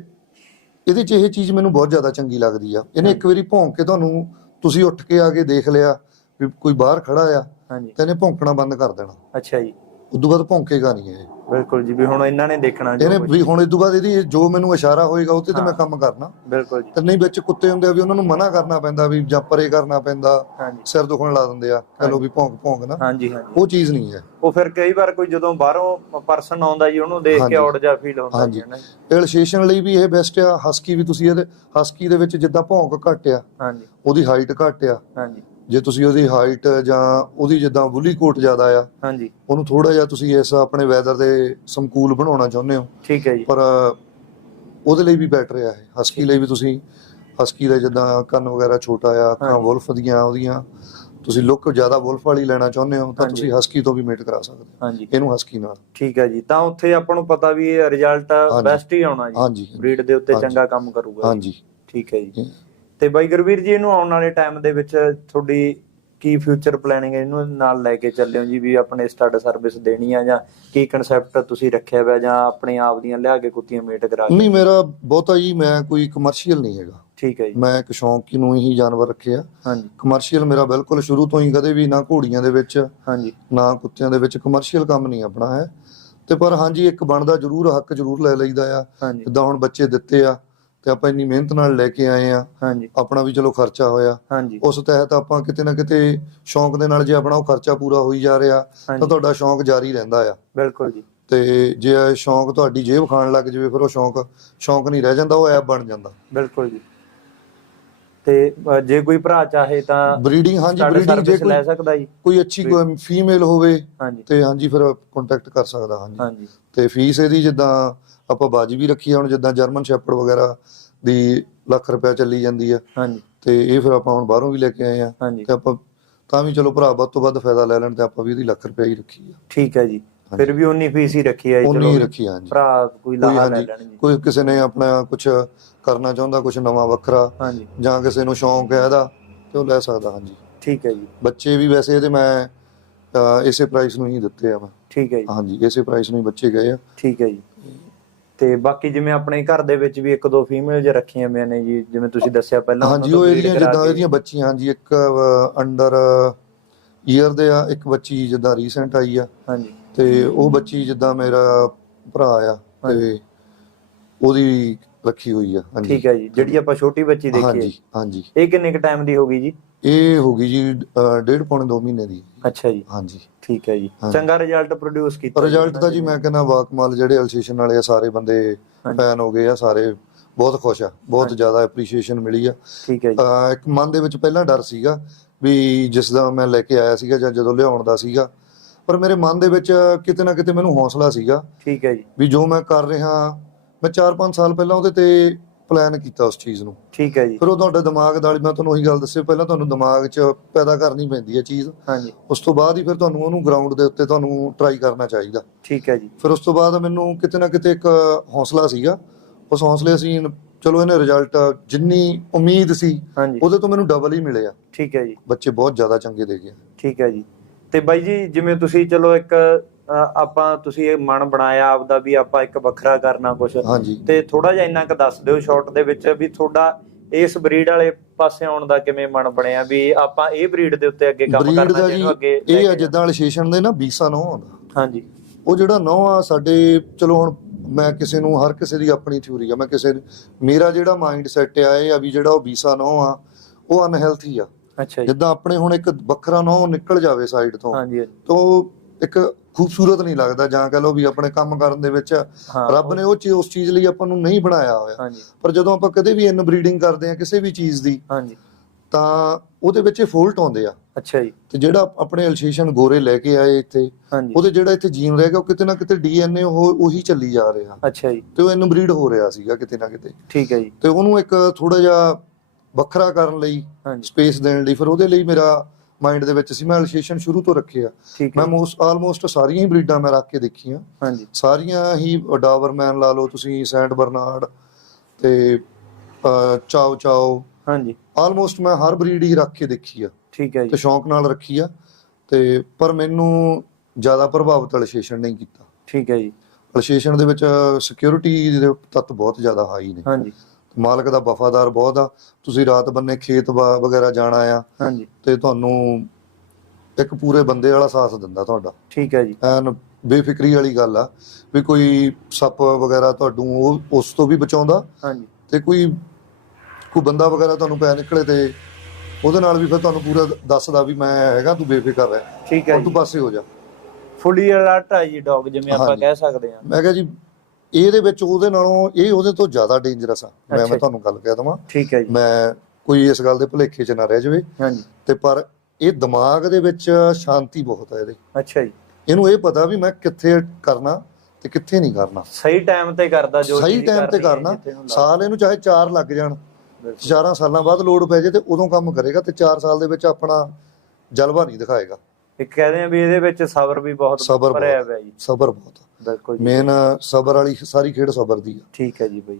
ਇਹਦੇ ਚ ਇਹ ਚੀਜ਼ ਮੈਨੂੰ ਬਹੁਤ ਜ਼ਿਆਦਾ ਚੰਗੀ ਲੱਗਦੀ ਆ। ਇਹਨੇ ਇੱਕ ਵਾਰੀ ਭੌਂਕ ਕੇ ਤੁਹਾਨੂੰ ਤੁਸੀਂ ਉੱਠ ਕੇ ਆ ਕੇ ਦੇਖ ਲਿਆ ਵੀ ਕੋਈ ਬਾਹਰ ਖੜਾ ਆ ਹਾਂਜੀ। ਤੇ ਇਹਨੇ ਭੌਂਕਣਾ ਬੰਦ ਕਰ ਦੇਣਾ। ਅੱਛਾ ਜੀ। ਉਦੋਂ ਬਾਅਦ ਭੌਂਕੇਗਾ ਨਹੀਂ ਇਹ। ਬਿਲਕੁਲ ਜੀ ਵੀ ਹੁਣ ਇਹਨਾਂ ਨੇ ਦੇਖਣਾ ਜੋ ਇਹਨੇ ਕੁਛ- ਵੀ ਹੁਣ ਇਦੋਂ ਬਾਅਦ ਇਹਦੀ ਜੋ ਮੈਨੂੰ ਇਸ਼ਾਰਾ ਹੋਏਗਾ ਉਹ ਤੇ ਮੈਂ। ਕੰਮ ਕਰਨਾ। ਬਿਲਕੁਲ ਜੀ। ਤੇ ਨਹੀਂ ਵਿੱਚ ਕੁੱਤੇ ਹੁੰਦੇ ਆ ਵੀ ਉਹਨਾਂ ਨੂੰ ਮਨਾ ਕਰਨਾ ਪੈਂਦਾ ਵੀ ਜਾਂ ਪਰੇ ਕਰਨਾ ਪੈਂਦਾ ਹਾਂਜੀ। ਸਿਰ ਦੁਖਣ ਲਾ ਦਿੰਦੇ ਆ ਚਲੋ ਵੀ ਭੌਂਕ ਭੌਂਕ ਨਾ। ਹਾਂਜੀ ਹਾਂਜੀ। ਉਹ ਚੀਜ਼ ਨਹੀਂ ਹੈ। ਉਹ ਫਿਰ ਕਈ ਵਾਰ ਕੋਈ ਜਦੋਂ ਬਾਹਰੋਂ ਪਰਸਨ ਆਉਂਦਾ ਜੀ ਉਹਨੂੰ ਦੇਖ ਕੇ ਹਾਂਜੀ। ਜਾ ਫੀਲ ਹੁੰਦਾ ਹਾਂਜੀ। ਜੀ। ਹਨਾ ਜੀ। ਲਈ ਵੀ ਇਹ ਬੈਸਟ ਆ ਹਸਕੀ ਵੀ ਤੁਸੀਂ ਇਹਦੇ ਹਸਕੀ ਦੇ ਵਿੱਚ ਜਿੱਦਾਂ ਭੌਂਕ ਘੱਟ ਆ ਹਾਂਜੀ। ਉਹਦੀ ਹਾਈਟ ਘੱਟ ਆ। ਹਾਂਜੀ। ਜੇ ਤੁਸੀਂ ਉਹਦੀ ਹਾਈਟ ਜਾਂ ਉਹਦੀ ਜਿੱਦਾਂ ਵੁਲੀ ਕੋਟ ਜ਼ਿਆਦਾ ਆ ਹਾਂਜੀ। ਉਹਨੂੰ ਥੋੜਾ ਜਿਹਾ ਤੁਸੀਂ ਇਸ ਆਪਣੇ ਵੈਦਰ ਦੇ ਸੰਕੂਲ ਬਣਾਉਣਾ ਚਾਹੁੰਦੇ ਹੋ। ਠੀਕ ਹੈ ਜੀ। ਪਰ ਉਹਦੇ ਲਈ ਵੀ ਬੈਟਰ ਆ ਇਹ। ਹਸਕੀ ਲਈ ਵੀ ਤੁਸੀਂ ਹਸਕੀ ਦੇ ਜਿੱਦਾਂ ਕੰਨ ਵਗੈਰਾ ਛੋਟਾ ਆ ਅੱਖਾਂ। ਵੁਲਫ ਦੀਆਂ ਉਹਦੀਆਂ ਤੁਸੀਂ ਲੁੱਕ ਜ਼ਿਆਦਾ ਵੁਲਫ ਵਾਲੀ ਲੈਣਾ ਚਾਹੁੰਦੇ ਹੋ ਤਾਂ। ਤੁਸੀਂ ਹਸਕੀ ਤੋਂ ਵੀ ਮੇਟ ਕਰਾ ਸਕਦੇ ਹੋ। ਹਾਂਜੀ। ਇਹਨੂੰ ਹਸਕੀ ਨਾਲ। ਠੀਕ ਹੈ ਜੀ। ਤਾਂ ਉੱਥੇ ਆਪਾਂ ਨੂੰ ਪਤਾ ਵੀ ਇਹ ਰਿਜ਼ਲਟ। ਬੈਸਟ ਹੀ ਆਉਣਾ ਜੀ। ਬਰੀਡ ਦੇ ਉੱਤੇ। ਚੰਗਾ ਕੰਮ ਕਰੂਗਾ। ਹਾਂਜੀ। ਠੀਕ ਹੈ ਜੀ। ਤੇ ਬਾਈ ਗੁਰਵੀਰ ਜੀ ਇਹਨੂੰ ਆਉਣ ਵਾਲੇ ਟਾਈਮ ਦੇ ਵਿੱਚ ਤੁਹਾਡੀ ਕੀ ਫਿਊਚਰ ਪਲੈਨਿੰਗ ਹੈ? ਇਹਨੂੰ ਨਾਲ ਲੈ ਕੇ ਚੱਲਿਓ ਜੀ ਵੀ ਆਪਣੇ ਸਟੱਡ ਸਰਵਿਸ ਦੇਣੀ ਆ ਜਾਂ ਕੀ ਕਨਸੈਪਟ ਤੁਸੀਂ ਰੱਖਿਆ ਹੋਇਆ ਜਾਂ ਆਪਣੇ ਆਪ ਦੀਆਂ ਲਿਆ ਕੇ ਕੁੱਤੀਆਂ ਮੇਟ ਕਰਾ ਕੇ? ਨਹੀਂ ਮੇਰਾ ਬਹੁਤਾ ਜੀ ਮੈਂ ਕੋਈ ਕਮਰਸ਼ੀਅਲ ਨਹੀਂ ਹੈਗਾ। ਠੀਕ ਹੈ ਜੀ। ਮੈਂ ਇੱਕ ਸ਼ੌਂਕ ਨੂੰ ਹੀ ਜਾਨਵਰ ਰੱਖਿਆ ਹਾਂਜੀ। ਕਮਰਸ਼ੀਅਲ ਮੇਰਾ ਬਿਲਕੁਲ ਸ਼ੁਰੂ ਤੋਂ ਹੀ ਕਦੇ ਵੀ ਨਾ ਘੋੜੀਆਂ ਦੇ ਵਿੱਚ ਹਾਂਜੀ। ਨਾ ਕੁੱਤਿਆਂ ਦੇ ਵਿੱਚ ਕਮਰਸ਼ੀਅਲ ਕੰਮ ਨਹੀਂ ਆਪਣਾ ਹੈ। ਤੇ ਪਰ ਹਾਂਜੀ ਇੱਕ ਬਣਦਾ ਜ਼ਰੂਰ ਹੱਕ ਜ਼ਰੂਰ ਲੈ ਲਈਦਾ ਆ। ਜਿੱਦਾਂ ਹੁਣ ਬੱਚੇ ਦਿੱਤੇ ਆ ਤੇ ਆਪਾਂ ਇੰਨੀ ਮਿਹਨਤ ਨਾਲ ਲੈ ਕੇ ਆਏ ਆ ਹਾਂਜੀ। ਆਪਣਾ ਵੀ ਚਲੋ ਖਰਚਾ ਹੋਇਆ। ਹਾਂਜੀ। ਉਸ ਤਹਿਤ ਆਪਾਂ ਕਿਤੇ ਨਾ ਕਿਤੇ ਸ਼ੌਂਕ ਦੇ ਨਾਲ ਜੇ ਆਪਣਾ ਉਹ ਖਰਚਾ ਪੂਰਾ ਹੋਈ ਜਾ ਰਿਹਾ ਤਾਂ ਤੁਹਾਡਾ ਸ਼ੌਂਕ ਜਾਰੀ ਰਹਿੰਦਾ ਆ। ਬਿਲਕੁਲ ਜੀ। ਤੇ ਜੇ ਇਹ ਸ਼ੌਂਕ ਤੁਹਾਡੀ ਜੇਬ ਖਾਣ ਲੱਗ ਜਾਵੇ ਫਿਰ ਉਹ ਸ਼ੌਂਕ ਸ਼ੌਂਕ ਨਹੀਂ ਰਹਿ ਜਾਂਦਾ ਉਹ ਐਪ ਬਣ ਜਾਂਦਾ। ਬਿਲਕੁਲ ਜੀ। ਤੇ ਅ, ਜੇ ਕੋਈ ਭਰਾ ਚਾਹੇ ਤਾਂ ਬਰੀਡਿੰਗ ਹਾਂਜੀ ਬਰੀਡਿੰਗ ਜੇ ਸਰਵਿਸ ਲੈ ਕੋਈ ਸਕਦਾ ਜੀ। ਕੋਈ ਅੱਛੀ ਫੀਮੇਲ ਹੋਵੇ ਹਾਂਜੀ। ਤੇ ਹਾਂਜੀ ਫਿਰ ਕੰਟੈਕਟ ਕਰ ਸਕਦਾ ਹਾਂਜੀ। ਹਾਂਜੀ। ਤੇ ਫੀਸ ਇਹਦੀ ਜਿੱਦਾਂ ਆਪਾਂ ਬਾਜੀ ਵੀ ਰੱਖੀ ਆ ਹੁਣ ਜਿੱਦਾਂ ਜਰਮਨ ਸ਼ੈਪਰਡ ਵਗੈਰਾ ਦੀ ਲੱਖ ਰੁਪਇਆ ਚੱਲੀ ਜਾਂਦੀ ਆ। ਹਾਂਜੀ। ਤੇ ਇਹ ਫਿਰ ਆਪਾਂ ਹੁਣ ਬਾਹਰੋਂ ਵੀ ਲੈ ਕੇ ਆਏ ਆ। ਹਾਂਜੀ। ਤੇ ਆਪਾਂ ਤਾਂ ਵੀ ਚਲੋ ਭਰਾ ਵੱਧ ਤੋਂ ਵੱਧ ਫਾਇਦਾ ਲੈ ਲੈਣ ਤੇ ਆਪਾਂ ਵੀ ਇਹਦੀ ਲੱਖ ਰੁਪਇਆ ਹੀ ਰੱਖੀ ਆ। ਠੀਕ ਹੈ ਜੀ। ਫਿਰ ਵੀ ਉਨੀ ਫੀਸ ਹੀ ਰੱਖੀ ਹੈ ਜੀ ਉਨੀ ਚਲੋ। ਹੀ ਰੱਖੀ ਆ ਹਾਂਜੀ। ਭਰਾ ਕੋਈ ਕੋਈ ਲਾਹਾ ਲੈ ਹਾਂਜੀ ਲੈਣ ਜੀ ਕੋਈ ਕਿਸੇ ਨੇ ਆਪਣਾ ਕੁਝ ਕਰਨਾ ਚਾਹੁੰਦਾ ਕੁਝ ਨਵਾਂ ਵੱਖਰਾ ਹਾਂਜੀ। ਜਾਂ ਕਿਸੇ ਨੂੰ ਸ਼ੌਂਕ ਹੈ ਇਹਦਾ ਤੇ ਉਹ ਲੈ ਸਕਦਾ ਹਾਂਜੀ। ਠੀਕ ਹੈ ਜੀ। ਬੱਚੇ ਵੀ ਵੈਸੇ ਇਹਦੇ ਮੈਂ ਅਹ, ਇਸੇ ਪ੍ਰਾਈਸ ਨੂੰ ਹੀ ਦਿੱਤੇ ਆ ਮੈਂ। ਠੀਕ ਹੈ ਜੀ। ਹਾਂਜੀ ਇਸੇ ਪ੍ਰਾਈਸ ਨੂੰ ਹੀ ਬੱਚੇ ਗਏ ਆ। ਠੀਕ ਹੈ ਜੀ। ਤੇ ਬਾਕੀ ਜਿਵੇਂ ਆਪਣੇ ਘਰ ਦੇ ਵਿੱਚ ਵੀ ਇੱਕ ਦੋ ਫੀਮੇਲ ਜ ਰੱਖੀਆਂ ਹੋਈਆਂ ਨੇ ਜੀ ਜਿਵੇਂ ਤੁਸੀਂ ਦੱਸਿਆ ਪਹਿਲਾਂ ਹਾਂਜੀ ਉਹ ਇਹਦੀਆਂ ਜਿੱਦਾਂ ਇਹਦੀਆਂ ਬੱਚੀਆਂ ਹਾਂਜੀ ਇੱਕ ਅੰਡਰ ਈਅਰ ਦੇ ਆ ਇੱਕ ਬੱਚੀ ਜਿੱਦਾਂ ਰੀਸੈਂਟ ਆਈ ਆ। ਹਾਂਜੀ। ਤੇ ਉਹ ਬੱਚੀ ਜਿੱਦਾਂ ਮੇਰਾ ਭਰਾ ਆ ਤੇ ਉਹਦੀ ਰੱਖੀ ਹੋਈ ਆ ਹਾਂਜੀ। ਠੀਕ ਹੈ ਜੀ ਜਿਹੜੀ ਆਪਾਂ ਛੋਟੀ ਬੱਚੀ ਦੇਖੀ ਹੈ। ਹਾਂਜੀ ਹਾਂਜੀ। ਇਹ ਕਿੰਨੇ ਕ ਟਾਈਮ ਦੀ ਹੋਗੀ ਜੀ? ਇਹ ਹੋ ਗਈ ਜੀ ਅਹ, ਡੇਢ ਪੌਣੇ 2 ਮਹੀਨੇ ਦੀ। ਅੱਛਾ ਜੀ। ਹਾਂਜੀ। ਠੀਕ ਹੈ ਜੀ। ਚੰਗਾ ਰਿਜ਼ਲਟ ਪ੍ਰੋਡਿਊਸ ਕੀਤਾ ਰਿਜ਼ਲਟ ਤਾਂ ਜੀ ਮੈਂ ਕਹਿੰਦਾ ਵਾਕਮਾਲ ਜਿਹੜੇ ਅਲਸੇਸ਼ਨ ਵਾਲੇ ਆ ਸਾਰੇ ਬੰਦੇ ਹਾਂਜੀ। ਫੈਨ ਹੋ ਗਏ ਆ ਸਾਰੇ ਬਹੁਤ ਖੁਸ਼ ਆ ਬਹੁਤ ਜ਼ਿਆਦਾ ਐਪਰੀਸ਼ੀਏਸ਼ਨ ਮਿਲੀ ਆ। ਠੀਕ ਹੈ ਜੀ। ਅਹ, ਇੱਕ ਮਨ ਦੇ ਵਿੱਚ ਪਹਿਲਾਂ ਡਰ ਸੀਗਾ ਵੀ ਜਿਸ ਦਾ ਮੈਂ ਲੈ ਕੇ ਆਇਆ ਸੀਗਾ ਜਾਂ ਜਦੋਂ ਲਿਆਉਣ ਦਾ ਸੀਗਾ ਪਰ ਮੇਰੇ ਮਨ ਦੇ ਵਿੱਚ ਕਿਤੇ ਨਾ ਕਿਤੇ ਮੈਨੂੰ ਹੌਸਲਾ ਸੀਗਾ ਠੀਕ ਹੈ ਜੀ। ਵੀ ਜੋ ਮੈਂ ਕਰ ਰਿਹਾ ਮੈਂ 4-5 ਸਾਲ ਪਹਿਲਾਂ ਉਹਦੇ ਤੇ ਪਲਾਨ ਕੀਤਾ ਉਸ ਚੀਜ਼ ਨੂੰ। ਠੀਕ ਹੈ ਜੀ। ਫਿਰ ਉਹ ਤੁਹਾਡੇ ਦਿਮਾਗ ਨਾਲ ਮੈਂ ਤੁਹਾਨੂੰ ਉਹੀ ਗੱਲ ਦੱਸੀ ਪਹਿਲਾਂ ਤੁਹਾਨੂੰ ਦਿਮਾਗ 'ਚ ਪੈਦਾ ਕਰਨੀ ਪੈਂਦੀ ਹੈ ਚੀਜ਼। ਹਾਂਜੀ। ਉਸ ਤੋਂ ਬਾਅਦ ਹੀ ਫਿਰ ਤੁਹਾਨੂੰ ਉਹਨੂੰ ਗਰਾਊਂਡ ਦੇ ਉੱਤੇ ਤੁਹਾਨੂੰ ਟਰਾਈ ਕਰਨਾ ਚਾਹੀਦਾ। ਠੀਕ ਹੈ ਜੀ। ਫਿਰ ਉਸ ਤੋਂ ਬਾਅਦ ਮੈਨੂੰ ਕਿਤੇ ਨਾ ਕਿਤੇ ਇੱਕ ਹੌਸਲਾ ਸੀਗਾ। ਉਸ ਹੌਸਲੇ ਅਸੀਂ ਚਲੋ ਇਹਨੇ ਰਿਜ਼ਲਟ ਜਿੰਨੀ ਉਮੀਦ ਸੀ ਉਹਦੇ ਤੋਂ ਮੈਨੂੰ ਡਬਲ ਹੀ ਮਿਲੇ ਆ ਠੀਕ ਹੈ ਜੀ। ਬੱਚੇ ਬਹੁਤ ਜ਼ਿਆਦਾ ਚੰਗੇ ਦੇ ਗਏ ਠੀਕ ਹੈ ਜੀ। ਤੇ ਬਾਈ ਜੀ ਜਿਵੇਂ ਤੁਸੀਂ ਚਲੋ ਇੱਕ ਆਪਾਂ ਤੁਸੀਂ ਇਹ ਮਨ ਬਣਾਇਆ ਆਪਦਾ ਵੀ ਆਪਾਂ ਇੱਕ ਵੱਖਰਾ ਕਰਨਾ ਕੁਝ ਤੇ ਥੋੜਾ ਜਿਹਾ ਇੰਨਾ ਕੁ ਦੱਸ ਦਿਓ ਸ਼ਾਰਟ ਦੇ ਵਿੱਚ ਵੀ ਤੁਹਾਡਾ ਇਸ ਬਰੀਡ ਵਾਲੇ ਪਾਸੇ ਆਉਣ ਦਾ ਕਿਵੇਂ ਮਨ ਬਣਿਆ ਵੀ ਆਪਾਂ ਇਹ ਬਰੀਡ ਦੇ ਉੱਤੇ ਅੱਗੇ ਕੰਮ ਕਰਨਾ ਜਿਹਨੂੰ ਅੱਗੇ ਇਹ ਆ ਜਿੱਦਾਂ ਅਲਸ਼ੇਸ਼ਨ ਦੇ ਨਾ ਬੀਸਾ ਨੌ ਆਉਂਦਾ। ਹਾਂਜੀ। ਉਹ ਜਿਹੜਾ ਨੌ ਆ ਸਾਡੇ ਚਲੋ ਹੁਣ ਮੈਂ ਕਿਸੇ ਨੂੰ ਹਰ ਕਿਸੇ ਦੀ ਆਪਣੀ ਥਿਊਰੀ ਆ ਮੈਂ ਕਿਸੇ ਮੇਰਾ ਜਿਹੜਾ ਮਾਈਂਡ ਸੈਟ ਆ ਇਹ ਆ ਵੀ ਜਿਹੜਾ ਉਹ ਬੀਸਾ ਨੌ ਆ ਉਹ ਅਨਹੈਲਥੀ ਆ। ਅੱਛਾ ਜਿੱਦਾਂ ਆਪਣੇ ਹੁਣ ਇੱਕ ਵੱਖਰਾ ਨੌ ਨਿਕਲ ਜਾਵੇ ਸਾਈਡ ਤੋਂ ਹਾਂਜੀ। ਤਾਂ ਇੱਕ ਖੂਬਸੂਰਤ ਨਹੀਂ ਲੱਗਦਾ ਜਾਂ ਕਹ ਲਓ ਵੀ ਆਪਣੇ ਕੰਮ ਕਰਨ ਦੇ ਵਿੱਚ ਰੱਬ ਨੇ ਉਹ ਚੀਜ਼ ਉਸ ਚੀਜ਼ ਲਈ ਆਪਾਂ ਨੂੰ ਨਹੀਂ ਬਣਾਇਆ ਹੋਇਆ। ਪਰ ਜਦੋਂ ਆਪਾਂ ਕਦੇ ਵੀ ਇਨ ਬਰੀਡਿੰਗ ਕਰਦੇ ਆ ਕਿਸੇ ਵੀ ਚੀਜ਼ ਦੀ ਹਾਂਜੀ। ਤਾਂ ਉਹਦੇ ਵਿੱਚ ਇਹ ਫੋਲਟ ਆਉਂਦੇ ਆ। ਅੱਛਾ ਜੀ। ਤੇ ਜਿਹੜਾ ਆਪਣੇ ਅਲਸ਼ੇਸ਼ਨ ਗੋਰੇ ਲੈ ਕੇ ਆਏ ਇੱਥੇ ਉਹਦੇ ਜਿਹੜਾ ਇੱਥੇ ਜੀਨ ਰਹਿ ਗਿਆ ਉਹ ਕਿਤੇ ਨਾ ਕਿਤੇ ਡੀਐਨਏ ਉਹ ਉਹੀ ਚੱਲੀ ਜਾ ਰਿਹਾ। ਅੱਛਾ ਜੀ। ਤੇ ਉਹ ਇਨਬਰੀਡ ਹੋ ਰਿਹਾ ਸੀਗਾ ਕਿਤੇ ਨਾ ਕਿਤੇ। ਠੀਕ ਹੈ ਜੀ। ਤੇ ਉਹਨੂੰ ਇੱਕ ਥੋੜਾ ਜਿਹਾ ਵੱਖਰਾ ਕਰਨ ਲਈ ਸਪੇਸ ਦੇਣ ਲਈ ਫਿਰ ਉਹਦੇ ਲਈ ਮੇਰਾ ਮਾਈਂਡ ਦੇ ਵਿੱਚ ਸੀ। ਮੈਂ ਅਲਸ਼ੇਸ਼ਨ ਸ਼ੁਰੂ ਤੋਂ ਰੱਖਿਆ ਮੈਂ ਮੋਸਟ ਆਲਮੋਸਟ ਸਾਰੀਆਂ ਹੀ ਬਰੀਡਾਂ ਮੈਂ ਰੱਖ ਕੇ ਦੇਖੀਆਂ। ਹਾਂਜੀ। ਸਾਰੀਆਂ ਹੀ ਡਾਵਰਮੈਨ ਲਾ ਲਓ ਤੁਸੀਂ ਸੈਂਟ ਬਰਨਾਰਡ ਤੇ ਚਾਓ ਚਾਓ। ਹਾਂਜੀ। ਆਲਮੋਸਟ ਮੈਂ ਹਰ ਬਰੀਡ ਹੀ ਰੱਖ ਕੇ ਦੇਖੀ ਆ। ਠੀਕ ਹੈ ਤੇ ਜੀ ਸ਼ੌਂਕ ਨਾਲ ਰੱਖੀ ਆ। ਤੇ ਪਰ ਮੈਨੂੰ ਜ਼ਿਆਦਾ ਪ੍ਰਭਾਵਿਤ ਅਲਸ਼ੇਸ਼ਨ ਨਹੀਂ ਕੀਤਾ। ਠੀਕ ਹੈ ਜੀ। ਅਲਸ਼ੇਸ਼ਨ ਦੇ ਵਿੱਚ ਸਿਕਿਉਰਿਟੀ ਦੇ ਤੱਤ ਬਹੁਤ ਜ਼ਿਆਦਾ ਹਾਈ ਨੇ। ਹਾਂਜੀ। ਮਾਲਕ ਦਾ ਵਫਾਦਾਰ ਬਹੁਤ ਆ। ਤੁਸੀਂ ਰਾਤ ਬੰਨੇ ਖੇਤ ਵਗੈਰਾ ਜਾਣਾ ਆ ਹਾਂਜੀ। ਤੇ ਤੁਹਾਨੂੰ ਇੱਕ ਪੂਰੇ ਬੰਦੇ ਵਾਲਾ ਸਾਥ ਦਿੰਦਾ ਤੁਹਾਡਾ। ਠੀਕ ਹੈ ਜੀ। ਐਨ ਬੇਫਿਕਰੀ ਵਾਲੀ ਗੱਲ ਆ ਵੀ ਕੋਈ ਸੱਪ ਵਗੈਰਾ ਤੁਹਾਨੂੰ ਉਹ ਉਸ ਤੋਂ ਵੀ ਬਚਾਉਂਦਾ ਹਾਂਜੀ। ਤੇ ਕੋਈ ਕੋਈ ਬੰਦਾ ਵਗੈਰਾ ਤੁਹਾਨੂੰ ਪੈ ਨਿਕਲੇ ਤੇ ਉਹਦੇ ਨਾਲ ਵੀ ਫਿਰ ਤੁਹਾਨੂੰ ਪੂਰਾ ਦੱਸਦਾ ਵੀ ਮੈਂ ਹੈਗਾ ਤੂੰ ਬੇਫਿਕਰ ਰਹਿ। ਠੀਕ ਹੈ ਤੂੰ ਪਾਸੇ ਹੋ ਜਾ। ਫੁੱਲੀ ਅਲਰਟ ਹੈ ਜੀ ਡੌਗ ਜਿਵੇਂ ਆਪਾਂ। ਕਹਿ ਸਕਦੇ ਹਾਂ। ਮੈਂ ਕਿਹਾ ਜੀ ਇਹਦੇ ਵਿੱਚ ਉਹਦੇ ਨਾਲੋਂ ਇਹ ਉਹਦੇ ਤੋਂ ਜ਼ਿਆਦਾ ਡੇਂਜਰਸ ਆ। ਮੈਂ ਮੈਂ। ਤੁਹਾਨੂੰ ਗੱਲ ਕਹਿ ਦਵਾਂ। ਠੀਕ ਹੈ ਜੀ। ਮੈਂ ਕੋਈ ਇਸ ਗੱਲ ਦੇ ਭੁਲੇਖੇ 'ਚ ਨਾ ਰਹਿ ਜਾਵੇ। ਹਾਂਜੀ। ਤੇ ਪਰ ਇਹ ਦਿਮਾਗ ਦੇ ਵਿੱਚ ਸ਼ਾਂਤੀ ਬਹੁਤ ਹੈ ਇਹਦੇ। ਅੱਛਾ ਜੀ। ਇਹਨੂੰ ਇਹ ਪਤਾ ਵੀ ਮੈਂ ਕਿੱਥੇ ਕਰਨਾ ਤੇ ਕਿੱਥੇ ਨਹੀਂ ਕਰਨਾ। ਸਹੀ ਟਾਈਮ ਤੇ ਕਰਦਾ ਜੋ ਸਹੀ ਟਾਈਮ ਤੇ ਕਰਨੀ। ਸਾਲ ਇਹਨੂੰ ਚਾਹੇ 4 ਲੱਗ ਜਾਣ ਬਿਲਕੁਲ। ਚਾਰਾਂ ਸਾਲਾਂ ਬਾਅਦ ਲੋਡ ਪੈ ਜੇ ਤੇ ਉਦੋਂ ਕੰਮ ਕਰੇਗਾ ਤੇ 4 ਸਾਲ ਦੇ ਵਿੱਚ ਆਪਣਾ ਜਲਵਾ ਨਹੀਂ ਦਿਖਾਏਗਾ। ਇੱਕ ਕਹਦੇ ਆ ਵੀ ਇਹਦੇ ਵਿੱਚ ਸਬਰ ਵੀ ਬਹੁਤ ਸਬਰ ਭਰਿਆ। ਹੋਇਆ ਜੀ। ਸਬਰ ਬਹੁਤ। ਬਿਲਕੁਲ ਜੀ। ਮੇਨ ਸਬਰ ਵਾਲੀ ਸਾਰੀ ਖੇਡ ਸਬਰ ਦੀ ਆ। ਠੀਕ ਹੈ ਜੀ ਬਾਈ।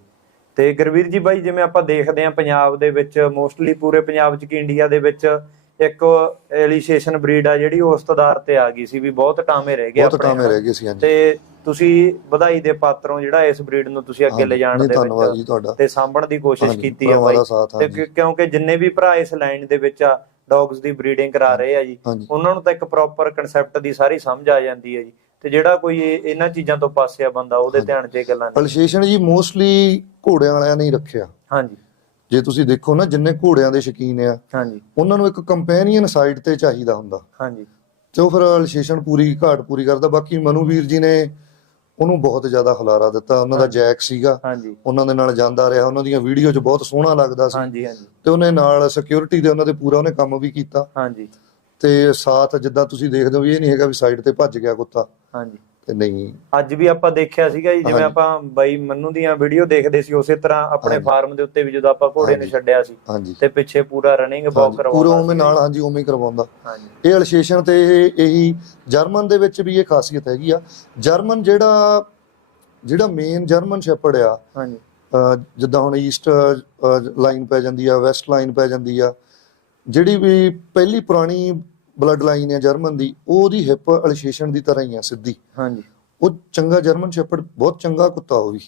ਤੇ ਗੁਰਵੀਰ ਜੀ ਬਾਈ ਜਿਵੇਂ ਆਪਾਂ ਦੇਖਦੇ ਹਾਂ ਪੰਜਾਬ ਦੇ ਵਿੱਚ ਮੋਸਟਲੀ ਪੂਰੇ ਪੰਜਾਬ 'ਚ ਕੀ ਇੰਡੀਆ ਦੇ ਵਿੱਚ ਇੱਕ ਐਲੀਸ਼ੇਸ਼ਨ ਬਰੀਡ ਆ ਜਿਹੜੀ ਉਸ ਤਦਾਰ ਤੇ ਆ ਗਈ ਸੀ ਵੀ ਬਹੁਤ ਟਾਵੇਂ ਰਹਿ ਗਏ ਬਹੁਤ ਟਾਮੇ ਰਹਿ ਗਏ ਸੀ ਹਾਂਜੀ। ਤੇ ਤੁਸੀਂ ਵਧਾਈ ਦੇ ਪਾਤਰੋਂ ਜਿਹੜਾ ਇਸ ਬਰੀਡ ਨੂੰ ਤੁਸੀਂ ਅੱਗੇ ਲੈ ਜਾਣ ਨਹੀਂ, ਦੇ ਵਿੱਚ ਤੇ ਸਾਂਭਣ ਦੀ ਕੋਸ਼ਿਸ਼ ਕੀਤੀ ਆ ਬਾਈ। ਤੇ ਕਿਉਂਕਿ ਜਿੰਨੇ ਵੀ ਭਰਾ ਇਸ ਲਾਈਨ ਦੇ ਵਿੱਚ ਆ ਡੌਗਸ ਦੀ ਬਰੀਡਿੰਗ ਕਰਾ ਰਹੇ ਆ ਜੀ। ਉਹਨਾਂ ਨੂੰ ਤਾਂ ਇੱਕ ਪ੍ਰੋਪਰ ਕਨਸੈਪਟ ਦੀ ਸਾਰੀ ਸਮਝ ਆ ਜਾਂਦੀ ਹੈ ਜੀ। ਤੇ ਜਿਹੜਾ ਕੋਈ ਇਹ- ਇਹਨਾਂ ਚੀਜ਼ਾਂ ਤੋਂ ਪਾਸੇ ਆ ਬੰਦਾ ਉਹਦੇ ਧਿਆਨ 'ਚ ਇਹ ਗੱਲਾਂ ਨਹੀਂ। ਅਲਸ਼ੇਸ਼ਨ ਜੀ ਮੋਸਟਲੀ ਘੋੜਿਆਂ ਵਾਲਿਆਂ ਨੇ ਹੀ ਰੱਖਿਆ। ਹਾਂਜੀ। ਜੇ ਤੁਸੀਂ ਦੇਖੋ ਨਾ ਜਿੰਨੇ ਘੋੜਿਆਂ ਦੇ ਸ਼ੌਕੀਨ ਆ ਹਾਂਜੀ। ਉਹਨਾਂ ਨੂੰ ਇੱਕ ਕੰਪੈਨੀਅਨ ਸਾਈਡ ਤੇ ਚਾਹੀਦਾ ਹੁੰਦਾ। ਹਾਂਜੀ। ਤੇ ਉਹ ਫਿਰ ਅਲਸ਼ੇਸ਼ਨ ਪੂਰੀ ਘਾਟ ਪੂਰੀ ਕਰਦਾ। ਬਾਕੀ ਮਨੂ ਵੀਰ ਜੀ ਨੇ ਉਹਨੂੰ ਬਹੁਤ ਜ਼ਿਆਦਾ ਖਲਾਰਾ ਦਿੱਤਾ ਉਹਨਾਂ ਦਾ ਜੈਕ ਸੀਗਾ ਹਾਂਜੀ। ਉਹਨਾਂ ਦੇ ਨਾਲ ਜਾਂਦਾ ਰਿਹਾ ਉਹਨਾਂ ਦੀਆਂ ਵੀਡੀਓ 'ਚ ਬਹੁਤ ਸੋਹਣਾ ਲੱਗਦਾ ਸੀ। ਹਾਂਜੀ ਹਾਂਜੀ। ਤੇ ਉਹਨੇ ਨਾਲ ਸਿਕਿਉਰਿਟੀ ਦੇ ਉਹਨਾਂ ਦੇ ਪੂਰਾ ਉਹਨੇ ਕੰਮ ਵੀ ਕੀਤਾ। ਹਾਂਜੀ। ਤੇ ਸਾਥ ਜਿੱਦਾਂ ਤੁਸੀਂ ਦੇਖਦੇ ਹੋ ਵੀ ਇਹ ਨਹੀਂ ਹੈਗਾ ਵੀ ਸਾਈਡ ਤੇ ਭੱਜ ਗਿਆ ਕੁੱਤਾ। ਹਾਂਜੀ। ਤੇ ਨਹੀਂ ਅੱਜ ਵੀ ਆਪਾਂ ਦੇਖਿਆ ਸੀਗਾ ਜੀ ਜਿਵੇਂ। ਆਪਾਂ ਬਾਈ ਮੰਨੂ ਦੀਆਂ ਵੀਡੀਓ ਦੇਖਦੇ ਸੀ ਉਸੇ ਤਰ੍ਹਾਂ ਆਪਣੇ। ਫਾਰਮ ਦੇ ਉੱਤੇ ਵੀ ਜਦੋਂ ਆਪਾਂ ਘੋੜੇ ਨੂੰ। ਛੱਡਿਆ ਸੀ ਤੇ ਪਿੱਛੇ ਪੂਰਾ ਰਨਿੰਗ ਵਾਕ ਕਰਵਾਉਂਦਾ ਪੂਰਾ ਉਵੇਂ। ਨਾਲ ਹਾਂਜੀ ਉਵੇਂ ਕਰਵਾਉਂਦਾ ਇਹ ਅਲਸ਼ੇਸ਼ਨ ਤੇ ਇਹ ਇਹੀ ਜਰਮਨ ਦੇ ਵਿੱਚ ਵੀ ਇਹ ਖਾਸੀਅਤ ਹੈਗੀ ਆ ਜਰਮਨ ਜਿਹੜਾ ਜਿਹੜਾ ਮੇਨ ਜਰਮਨ ਸ਼ੈਪਰਡ ਆ ਹਾਂਜੀ ਜਿੱਦਾਂ ਹੁਣ ਈਸਟ ਲਾਈਨ ਪੈ ਜਾਂਦੀ ਆ ਵੈਸਟ ਲਾਈਨ ਪੈ ਜਾਂਦੀ ਆ ਜਿਹੜੀ ਵੀ ਪਹਿਲੀ ਪੁਰਾਣੀ ਬਲੱਡ ਲਾਈਨ ਹੈ ਜਰਮਨ ਦੀ ਉਹਦੀ ਹਿੱਪ ਅਲਸ਼ੇਸ਼ਨ ਦੀ ਤਰ੍ਹਾਂ ਹੀ ਆ ਸਿੱਧੀ। ਹਾਂਜੀ। ਉਹ ਚੰਗਾ ਜਰਮਨ ਸ਼ੈਪਰਡ ਬਹੁਤ ਚੰਗਾ ਕੁੱਤਾ ਉਹ ਵੀ।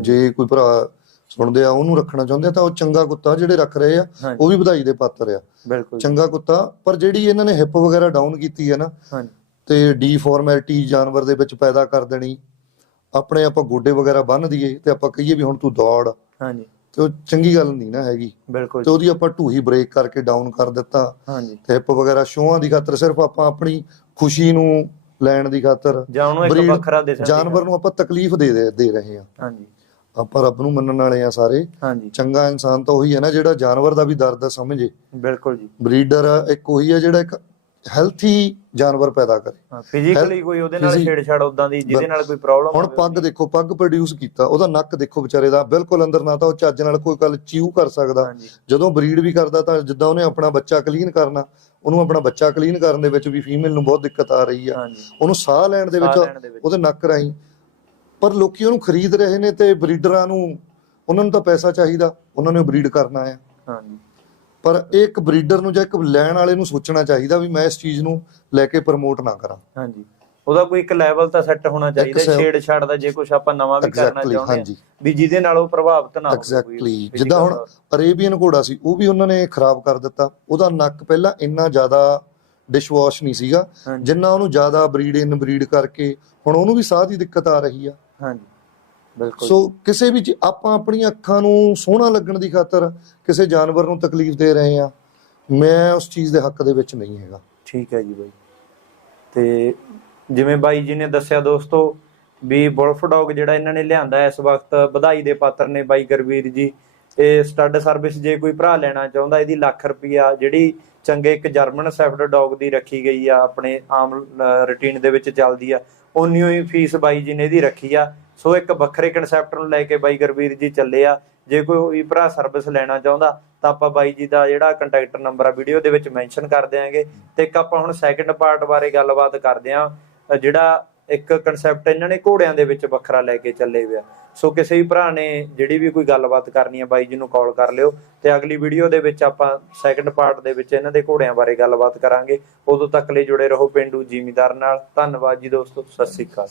ਜੇ ਕੋਈ ਭਰਾ ਸੁਣਦੇ ਆ ਉਹਨੂੰ ਰੱਖਣਾ ਚਾਹੁੰਦੇ ਆ ਤਾਂ ਉਹ ਚੰਗਾ ਕੁੱਤਾ ਜਿਹੜੇ ਰੱਖ ਰਹੇ ਆ ਉਹ ਵੀ ਵਧਾਈ ਦੇ ਪਾਤਰ ਆ। ਬਿਲਕੁਲ। ਚੰਗਾ ਕੁੱਤਾ ਪਰ ਜਿਹੜੀ ਇਹਨਾਂ ਨੇ ਹਿੱਪ ਵਗੈਰਾ ਡਾਊਨ ਕੀਤੀ ਹੈ ਨਾ ਹਾਂਜੀ। ਤੇ ਡੀਫਾਰਮੈਲਿਟੀ ਜਾਨਵਰ ਦੇ ਵਿੱਚ ਪੈਦਾ ਕਰ ਦੇਣੀ ਆਪਣੇ ਆਪਾਂ ਗੋਡੇ ਵਗੈਰਾ ਬੰਨ ਦਈਏ ਤੇ ਆਪਾਂ ਕਹੀਏ ਵੀ ਹੁਣ ਤੂੰ ਦੌੜ। ਹਾਂਜੀ। ਤੇ ਉਹ ਚੰਗੀ ਗੱਲ ਨਹੀਂ ਨਾ ਹੈਗੀ। ਬਿਲਕੁਲ ਤੇ। ਉਹਦੀ ਆਪਾਂ ਢੂਹੀ ਬ੍ਰੇਕ ਕਰਕੇ ਡਾਊਨ ਕਰ ਦਿੱਤਾ। ਹਾਂਜੀ। ਤੇ ਹਿੱਪ ਵਗੈਰਾ ਸ਼ੋਆਂ ਦੀ ਖਾਤਰ ਸਿਰਫ ਆਪਾਂ ਆਪਣੀ ਖੁਸ਼ੀ ਨੂੰ ਲੈਣ ਦੀ ਖਾਤਰ ਜਾਂ ਉਹਨੂੰ ਇੱਕ breed ਵੱਖਰਾ ਦੇ ਸਕਦੇ ਜਾਨਵਰ ਨੂੰ ਆਪਾਂ ਤਕਲੀਫ ਦੇ ਦੇ- ਰਹੇ ਆ ਹਾਂਜੀ। ਆਪਾਂ ਰੱਬ ਨੂੰ ਮੰਨਣ ਵਾਲੇ ਆ ਸਾਰੇ। ਹਾਂਜੀ। ਚੰਗਾ ਇਨਸਾਨ ਤਾਂ ਉਹੀ ਹੈ ਨਾ ਜਿਹੜਾ ਜਾਨਵਰ ਦਾ ਵੀ ਦਰਦ ਸਮਝੇ। ਬਿਲਕੁਲ ਜੀ। ਬਰੀਡਰ ਇੱਕ ਉਹੀ ਹੈ ਜਿਹੜਾ ਇੱਕ ਹੈਲਥੀ ਜਾਨਵਰ ਪੈਦਾ ਕਰੇ। ਫਿਜ਼ੀਕਲੀ ਕੋਈ ਉਹਦੇ ਨਾਲ ਛੇੜਛਾੜ ਉਦਾਂ ਦੀ ਜਿਹਦੇ ਨਾਲ ਕੋਈ ਪ੍ਰੋਬਲਮ ਹੁਣ ਪੱਗ ਦੇਖੋ ਪੱਗ ਪ੍ਰੋਡਿਊਸ ਕੀਤਾ ਉਹਦਾ ਨੱਕ ਦੇਖੋ ਵਿਚਾਰੇ ਦਾ ਬਿਲਕੁਲ ਅੰਦਰ ਨਾ ਤਾਂ ਉਹ ਚੱਜ ਨਾਲ ਕੋਈ ਗੱਲ ਚੀਊ ਕਰ ਸਕਦਾ। ਜਦੋਂ ਬਰੀਡ ਵੀ ਕਰਦਾ ਤਾਂ ਜਿੱਦਾਂ ਉਹਨੇ ਆਪਣਾ ਬੱਚਾ ਕਲੀਨ ਕਰਨਾ ਉਹਨੂੰ ਆਪਣਾ ਬੱਚਾ ਕਲੀਨ ਕਰਨ ਦੇ ਵਿੱਚ ਵੀ ਫੀਮੇਲ ਨੂੰ ਬਹੁਤ ਦਿੱਕਤ ਆ ਰਹੀ ਆ। ਉਹਨੂੰ ਸਾਹ ਲੈਣ ਦੇ ਵਿੱਚ। ਉਹਦੇ ਨੱਕ ਰਾਹੀਂ। ਪਰ ਲੋਕੀ ਉਹਨੂੰ ਖਰੀਦ ਰਹੇ ਨੇ ਤੇ ਬਰੀਡਰਾਂ ਨੂੰ ਉਹਨਾਂ ਨੂੰ ਤਾਂ ਪੈਸਾ ਚਾਹੀਦਾ ਉਹਨਾਂ ਨੇ ਬਰੀਡ ਕਰਨਾ ਆ। ਹਾਂਜੀ। ਪਰ ਇਹ ਇੱਕ ਬਰੀਡਰ ਨੂੰ ਜਾਂ ਇੱਕ ਲੈਣ ਵਾਲੇ ਨੂੰ ਸੋਚਣਾ ਚਾਹੀਦਾ ਵੀ ਮੈਂ ਇਸ ਚੀਜ਼ ਨੂੰ ਲੈ ਕੇ ਪ੍ਰਮੋਟ ਨਾ ਕਰਾਂ। ਹਾਂਜੀ। ਉਹਦਾ ਕੋਈ ਇੱਕ ਲੈਵਲ ਤਾਂ ਸੈੱਟ ਹੋਣਾ ਚਾਹੀਦਾ ਸੇ- ਛੇੜਛਾੜ ਦਾ ਜੇ ਕੁਝ ਆਪਾਂ ਨਵਾਂ ਵੀ ਕਰਨਾ ਚਾਹੁੰਦੇ ਵੀ ਜਿਹਦੇ ਨਾਲ ਉਹ ਪ੍ਰਭਾਵਿਤ ਨਾ ਹੋਵੇ ਐਗਜ਼ੈਕਟਲੀ ਜਿੱਦਾਂ ਹੁਣ। ਅਰੇਬੀਅਨ ਘੋੜਾ ਸੀ ਉਹ ਵੀ ਉਹਨਾਂ ਨੇ ਖਰਾਬ ਕਰ ਦਿੱਤਾ। ਉਹਦਾ ਨੱਕ ਪਹਿਲਾਂ ਇੰਨਾ ਜ਼ਿਆਦਾ ਡਿਸ਼ਵਾਸ਼ ਨਹੀਂ ਸੀਗਾ ਜਿੰਨਾ ਉਹਨੂੰ ਜ਼ਿਆਦਾ ਬਰੀਡ ਇਨ ਬਰੀਡ ਕਰਕੇ ਹੁਣ ਉਹਨੂੰ ਵੀ ਸਾਹ ਦੀ ਦਿੱਕਤ ਆ ਰਹੀ ਆ। ਹਾਂਜੀ। ਸੋ ਕਿਸੇ ਵੀ ਆਪਾਂ ਆਪਣੀਆਂ ਅੱਖਾਂ ਨੂੰ ਸੋਹਣਾ ਲੱਗਣ ਦੀ ਖਾਤਰ ਕਿਸੇ ਜਾਨਵਰ ਨੂੰ ਤਕਲੀਫ ਦੇ ਰਹੇ ਆ ਮੈਂ ਉਸ ਚੀਜ਼ ਦੇ ਹੱਕ ਦੇ ਵਿੱਚ ਨਹੀਂ ਹੈਗਾ। ਠੀਕ ਹੈ ਜੀ ਬਾਈ। ਤੇ ਜਿਵੇਂ ਬਾਈ ਜੀ ਨੇ ਦੱਸਿਆ ਦੋਸਤੋ ਵੀ ਬੁਲਫ ਡੌਗ ਜਿਹੜਾ ਇਹਨਾਂ ਨੇ ਲਿਆਂਦਾ ਇਸ ਵਕਤ ਵਧਾਈ ਦੇ ਪਾਤਰ ਨੇ ਬਾਈ ਗੁਰਵੀਰ ਜੀ ਇਹ ਸਟੱਡ ਸਰਵਿਸ ਜੇ ਕੋਈ ਭਰਾ ਲੈਣਾ ਚਾਹੁੰਦਾ ਇਹਦੀ ਲੱਖ ਰੁਪਈਆ ਜਿਹੜੀ ਚੰਗੇ ਇੱਕ ਜਰਮਨ ਸੈਫਰਡ ਡੌਗ ਦੀ ਰੱਖੀ ਗਈ ਆ ਆਪਣੇ ਆਮ ਰੁਟੀਨ ਦੇ ਵਿੱਚ ਚੱਲਦੀ ਆ ਉਨੀ ਹੀ ਫੀਸ ਬਾਈ ਜੀ ਨੇ ਇਹਦੀ ਰੱਖੀ ਆ। ਸੋ ਇੱਕ ਵੱਖਰੇ ਕਨਸੈਪਟ ਨੂੰ ਲੈ ਕੇ ਬਾਈ ਗੁਰਵੀਰ ਜੀ ਚੱਲੇ ਆ। ਜੇ ਕੋਈ ਵੀ ਭਰਾ ਸਰਵਿਸ ਲੈਣਾ ਚਾਹੁੰਦਾ, ਤਾਂ ਆਪਾਂ ਬਾਈ ਜੀ ਦਾ ਜਿਹੜਾ ਕੰਟੈਕਟ ਨੰਬਰ ਆ ਵੀਡੀਓ ਦੇ ਵਿੱਚ ਮੈਂਸ਼ਨ ਕਰ ਦਿਆਂਗੇ। ਤੇ ਇੱਕ ਆਪਾਂ ਹੁਣ ਸੈਕੰਡ ਪਾਰਟ ਬਾਰੇ ਗੱਲਬਾਤ ਕਰਦੇ ਆਂ। ਜਿਹੜਾ ਇੱਕ ਕਨਸੈਪਟ ਇਹਨਾਂ ਨੇ ਘੋੜਿਆਂ ਦੇ ਵਿੱਚ ਵੱਖਰਾ ਲੈ ਕੇ ਚੱਲੇ ਹੋਇਆ ਸੋ ਕਿਸੇ ਵੀ ਭਰਾ ਨੇ ਜਿਹੜੀ ਵੀ ਕੋਈ ਗੱਲਬਾਤ ਕਰਨੀ ਹੈ ਬਾਈ ਜੀ ਨੂੰ ਕਾਲ ਕਰ ਲਿਓ। ਤੇ ਅਗਲੀ ਵੀਡੀਓ ਦੇ ਵਿੱਚ ਆਪਾਂ ਸੈਕੰਡ ਪਾਰਟ ਦੇ ਵਿੱਚ ਇਹਨਾਂ ਦੇ ਘੋੜਿਆਂ ਬਾਰੇ ਗੱਲਬਾਤ ਕਰਾਂਗੇ। ਉਦੋਂ ਤੱਕ ਲਈ ਜੁੜੇ ਰਹੋ ਪਿੰਡੂ ਜ਼ਿਮੀਦਾਰ ਨਾਲ। ਧੰਨਵਾਦ ਜੀ ਦੋਸਤੋ, ਸਤਿ ਸ੍ਰੀ ਅਕਾਲ।